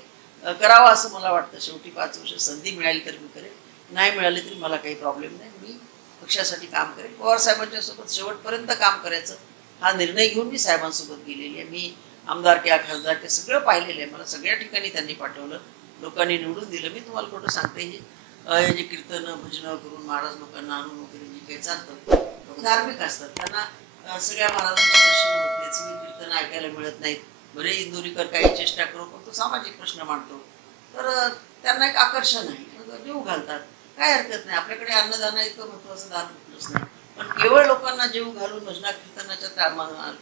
करावं असं मला वाटतं. शेवटी 5 वर्ष संधी मिळाली तर मी करेन, नाही मिळाली तरी मला काही प्रॉब्लेम नाही. मी पक्षासाठी काम करेन. पवार साहेबांच्या सोबत शेवटपर्यंत काम करायचं हा निर्णय घेऊन मी साहेबांसोबत गेलेली आहे. मी आमदार किंवा खासदार ते सगळं पाहिलेलं आहे. मला सगळ्या ठिकाणी त्यांनी पाठवलं, लोकांनी निवडून दिलं. मी तुम्हाला खोटं सांगते, हे जे कीर्तनं भजनं करून महाराज लोकांना आणून वगैरे जे काही चालतं, लोक धार्मिक असतात, त्यांना सगळ्या महाराजांची दर्शन होत नाही, सगळी कीर्तनं ऐकायला मिळत नाहीत. बरे इंदोरीकर काही चेष्टा करू, पण तो सामाजिक प्रश्न मांडतो, तर त्यांना एक आकर्षण आहे, मग जीव घालतात. काय हरकत नाही, आपल्याकडे अन्नदान इतकं महत्वाचं दान कुठलंच नाही. पण केवळ लोकांना जीव घालून भजना कीर्तनाच्या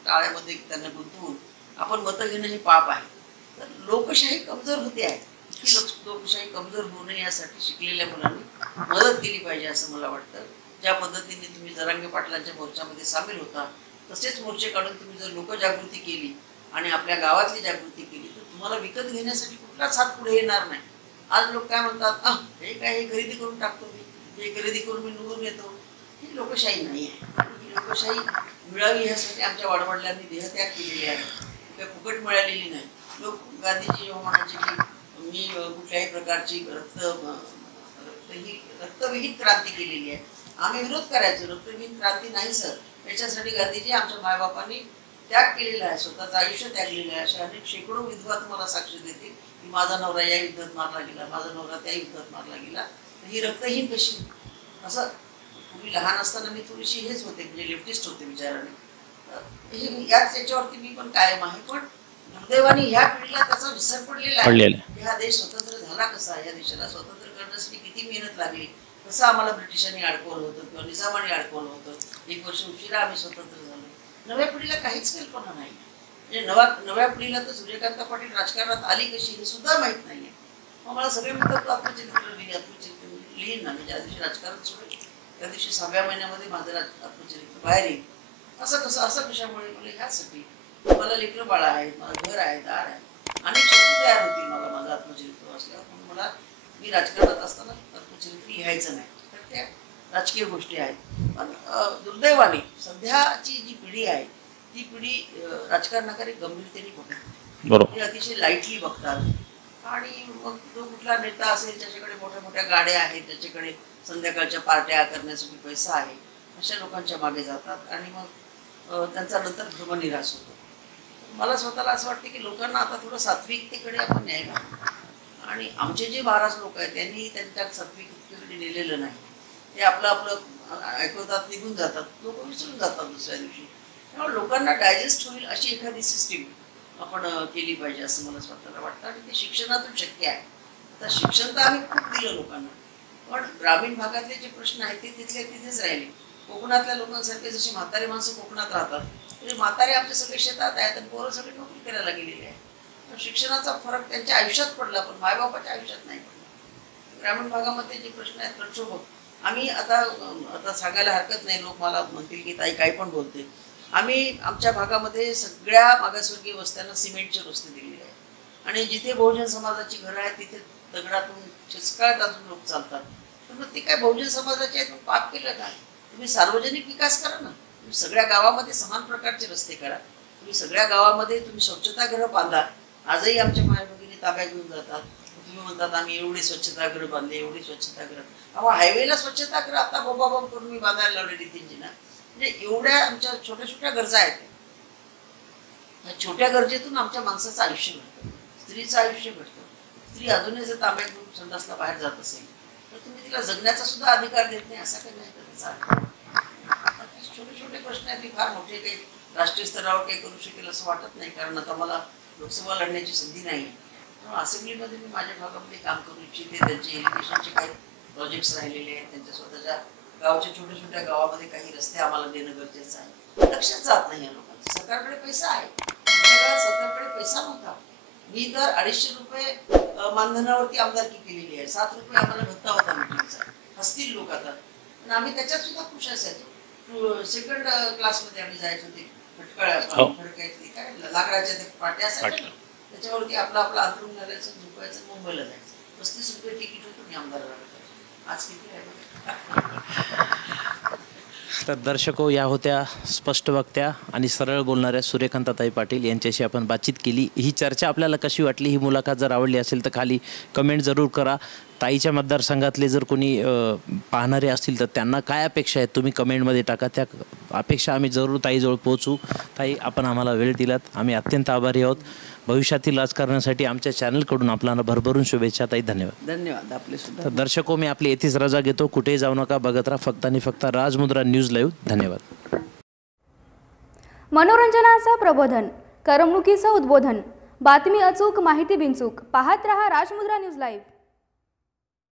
टाळ्यामध्ये त्यांना गुंतवून आपण मतं घेणं हे पाप आहे. तर लोकशाही कमजोर होते आहे. ही लोकशाही कमजोर होऊ नये यासाठी शिकलेल्या मुलांनी मदत केली पाहिजे असं मला वाटतं. ज्या पद्धतीने तुम्ही जरांगे पाटलांच्या मोर्चामध्ये सामील होता, तसेच मोर्चे काढून तुम्ही जर लोकजागृती केली आणि आपल्या गावातली जागृती केली, तर तुम्हाला विकत घेण्यासाठी कुठलाच हात पुढे येणार नाही. आज लोक काय म्हणतात, हे काय, हे खरेदी करून टाकतो मी, हे खरेदी करून मी निवडून येतो. ही लोकशाही नाही आहे. ही लोकशाही मिळावी यासाठी आमच्या वडवडिलांनी देहत्याग केलेले आहे, काही फुकट मिळालेली नाही. लोक गांधीजी जेव्हा म्हणायचे की मी कुठल्याही प्रकारची रक्तविहीन क्रांती केलेली आहे, आम्ही विरोध करायचो. रक्तविहीन क्रांती नाही सर, याच्यासाठी गांधीजी आमच्या मायबापांनी त्याग केलेला आहे, स्वतःचं आयुष्य त्यागलेलं आहे. अशा अनेक शेकडो विधवा तुम्हाला साक्ष देतील की माझा नवरा या युद्धात मारला गेला, माझा नवरा त्या युद्धात मारला गेला. ही रक्तहीन कशी असं. पूर्वी लहान असताना मी थोडीशी हेच होते, म्हणजे लेफ्टिस्ट होते विचाराने. हे याच याच्यावरती मी पण कायम आहे. पण दुर्दैवाने ह्या पिढीला त्याचा विसर पडलेला आहे. हा देश स्वतंत्र झाला कसा, या देशाला स्वतंत्र करण्यासाठी किती मेहनत लागली, कसं आम्हाला ब्रिटिशांनी अडकवलं होतं किंवा निजामाने अडकवलं होतं. 1 वर्ष उशिरा आम्ही स्वतंत्र झालो. नव्या पिढीला काहीच कल्पना नाही. म्हणजे नव्या पिढीला तर सूर्यकांत पाटील राजकारणात आली कशी हे सुद्धा माहीत नाही आहे. मग मला सगळे म्हणतात आत्मचरित्र लिहीन ना, ज्या दिवशी राजकारण सोडेल त्या दिवशी 6व्या महिन्यामध्ये माझं आत्मचरित्र बाहेर येईल. असं कसं, असं कशामुळे? मला ह्यासाठी मला लेकरं बाळा आहेत, मला घर आहे, दार आहे, अनेक शब्द तयार होतील मला माझं आत्मचरित्र वाचल्यावर. म्हणून मला मी राजकारणात असताना आत्मचरित्र लिहायचं नाही, तर त्या राजकीय गोष्टी आहेत. पण दुर्दैवाने सध्याची जी पिढी आहे ती पिढी राजकारणाकडे गंभीरतेने बघतात, ते अतिशय लाईटली बघतात. आणि मग जो कुठला नेता असेल त्याच्याकडे मोठ्या मोठ्या गाड्या आहेत, त्याच्याकडे संध्याकाळच्या पार्ट्या करण्यासाठी पैसा आहे, अशा लोकांच्या मागे जातात आणि मग त्यांचा नंतर भ्रमनिरास होतो. मला स्वतःला असं वाटतं की लोकांना आता थोडं सात्विकतेकडे आपण न्यायला, आणि आमचे जे महाराज लोक आहेत त्यांनी त्यांच्या सात्विकतेकडे नेलेलं नाही. ते आपलं आपलं ऐकवतात, निघून जातात, लोक विसरून जातात दुसऱ्या दिवशी. त्यामुळे लोकांना डायजेस्ट होईल अशी एखादी सिस्टीम आपण केली पाहिजे असं मला स्वतःला वाटतं, आणि ते शिक्षणातून शक्य आहे. आता शिक्षण तर आम्ही खूप दिलं लोकांना, पण ग्रामीण भागातले जे प्रश्न आहेत ते तिथले तिथेच राहिले. कोकणातल्या लोकांसारखे जशी म्हातारे माणसं कोकणात राहतात, तरी म्हातारे आमचे सगळे शेतात आहेत आणि पोरं सगळे नोकरी करायला गेलेले आहेत. शिक्षणाचा फरक त्यांच्या आयुष्यात पडला, पण मायबापाच्या आयुष्यात नाही पडला. ग्रामीण भागामध्ये जे प्रश्न आहेत प्रक्षोभक, आम्ही आता सांगायला हरकत नाही, लोक मला म्हणतील की ताई काही पण बोलते. आम्ही आमच्या भागामध्ये सगळ्या मागासवर्गीय वस्त्यांना सिमेंटचे रस्ते दिलेले आहेत, आणि जिथे बहुजन समाजाची घरं आहेत तिथे दगडातून ठिचकाळ टाकून लोक चालतात. तर मग ते काय बहुजन समाजाचे आहेत, पाप केलं का? तुम्ही सार्वजनिक विकास करा ना. तुम्ही सगळ्या गावामध्ये समान प्रकारचे रस्ते करा. तुम्ही सगळ्या गावामध्ये तुम्ही स्वच्छतागृह बांधा. आजही आमच्या मायभगिनी ताब्यात घेऊन जातात. तुम्ही म्हणतात आम्ही एवढे स्वच्छतागृह बांधले, एवढे स्वच्छतागृह. अहो, हायवेला स्वच्छतागृह आता बोबाबोब करून मी बांधायला लावले नितीनजींना. म्हणजे एवढ्या आमच्या छोट्या छोट्या गरजा आहेत. या छोट्या गरजेतून आमच्या माणसाचं आयुष्य घडतं, स्त्रीचं आयुष्य घडतं. स्त्री अजूनही जर ताब्यात घेऊन संडासला बाहेर जात असेल तर तुम्ही तिला जगण्याचा सुद्धा अधिकार देत नाही, असा काही नाही त्याचा. छोटे छोटे प्रश्न आहेत, मी फार मोठे काही राष्ट्रीय स्तरावर काही करू शकेल असं वाटत नाही, कारण आता मला लोकसभा लढण्याची संधी नाही. असेंब्लीमध्ये मी माझ्या भागामध्ये काम करू इच्छिते. त्यांचे इरिगेशनचे काही प्रोजेक्ट्स राहिलेले आहेत, त्यांच्या स्वतःच्या गावच्या छोट्या छोट्या गावामध्ये काही रस्ते आम्हाला देणं गरजेचं आहे. लक्षात जात नाही या लोकांचं. सरकारकडे पैसा आहे, सरकारकडे पैसा नव्हता. मी तर 250 रुपये मानधनावरती आमदारकी केलेली आहे. 7 रुपये आम्हाला भत्ता होता मीटिंगचा. हसतील लोक आता, पण आम्ही त्याच्यात सुद्धा खुश असायचो. सेकंड क्लासमध्ये आम्ही जायचो. ते फटकायचे काय लाकडाच्या ते पाट्या असायच्या, त्याच्यावरती आपला आपला अंतरून घालायचं, झोपायचं, मुंबईला जायचं. 35 रुपये तिकीट होतं मी आमदार राहिलो. आज किती आहे? तर दर्शको, या होत्या स्पष्ट वक्त्या आणि सरळ बोलणाऱ्या सूर्यकांताताई पाटील यांच्याशी आपण बातचीत केली. ही चर्चा आपल्याला कशी वाटली, ही मुलाखत जर आवडली असेल तर खाली कमेंट जरूर करा. ताईच्या मतदारसंघातले जर कोणी पाहणारे असतील तर त्यांना काय अपेक्षा आहेत तुम्ही कमेंटमध्ये टाका. त्या अपेक्षा आम्ही जरूर ताईजवळ पोहोचू. ताई, आपण आम्हाला वेळ दिलात, आम्ही अत्यंत आभारी आहोत. भविष्यातील राजकारणासाठी आमच्या चॅनलकडून आपल्याला भरभरून शुभेच्छा ताई. धन्यवाद. धन्यवाद आपले सुद्धा. तर दर्शको, मी आपली येथेच रजा घेतो. कुठेही जाऊ नका, बघत राहा फक्त आणि फक्त राजमुद्रा न्यूज लाईव्ह. धन्यवाद. मनोरंजनाचं प्रबोधन, करमणुकीचं उद्बोधन, बातमी अचूक, माहिती बिनचूक. पाहत रहा राजमुद्रा न्यूज लाईव्ह.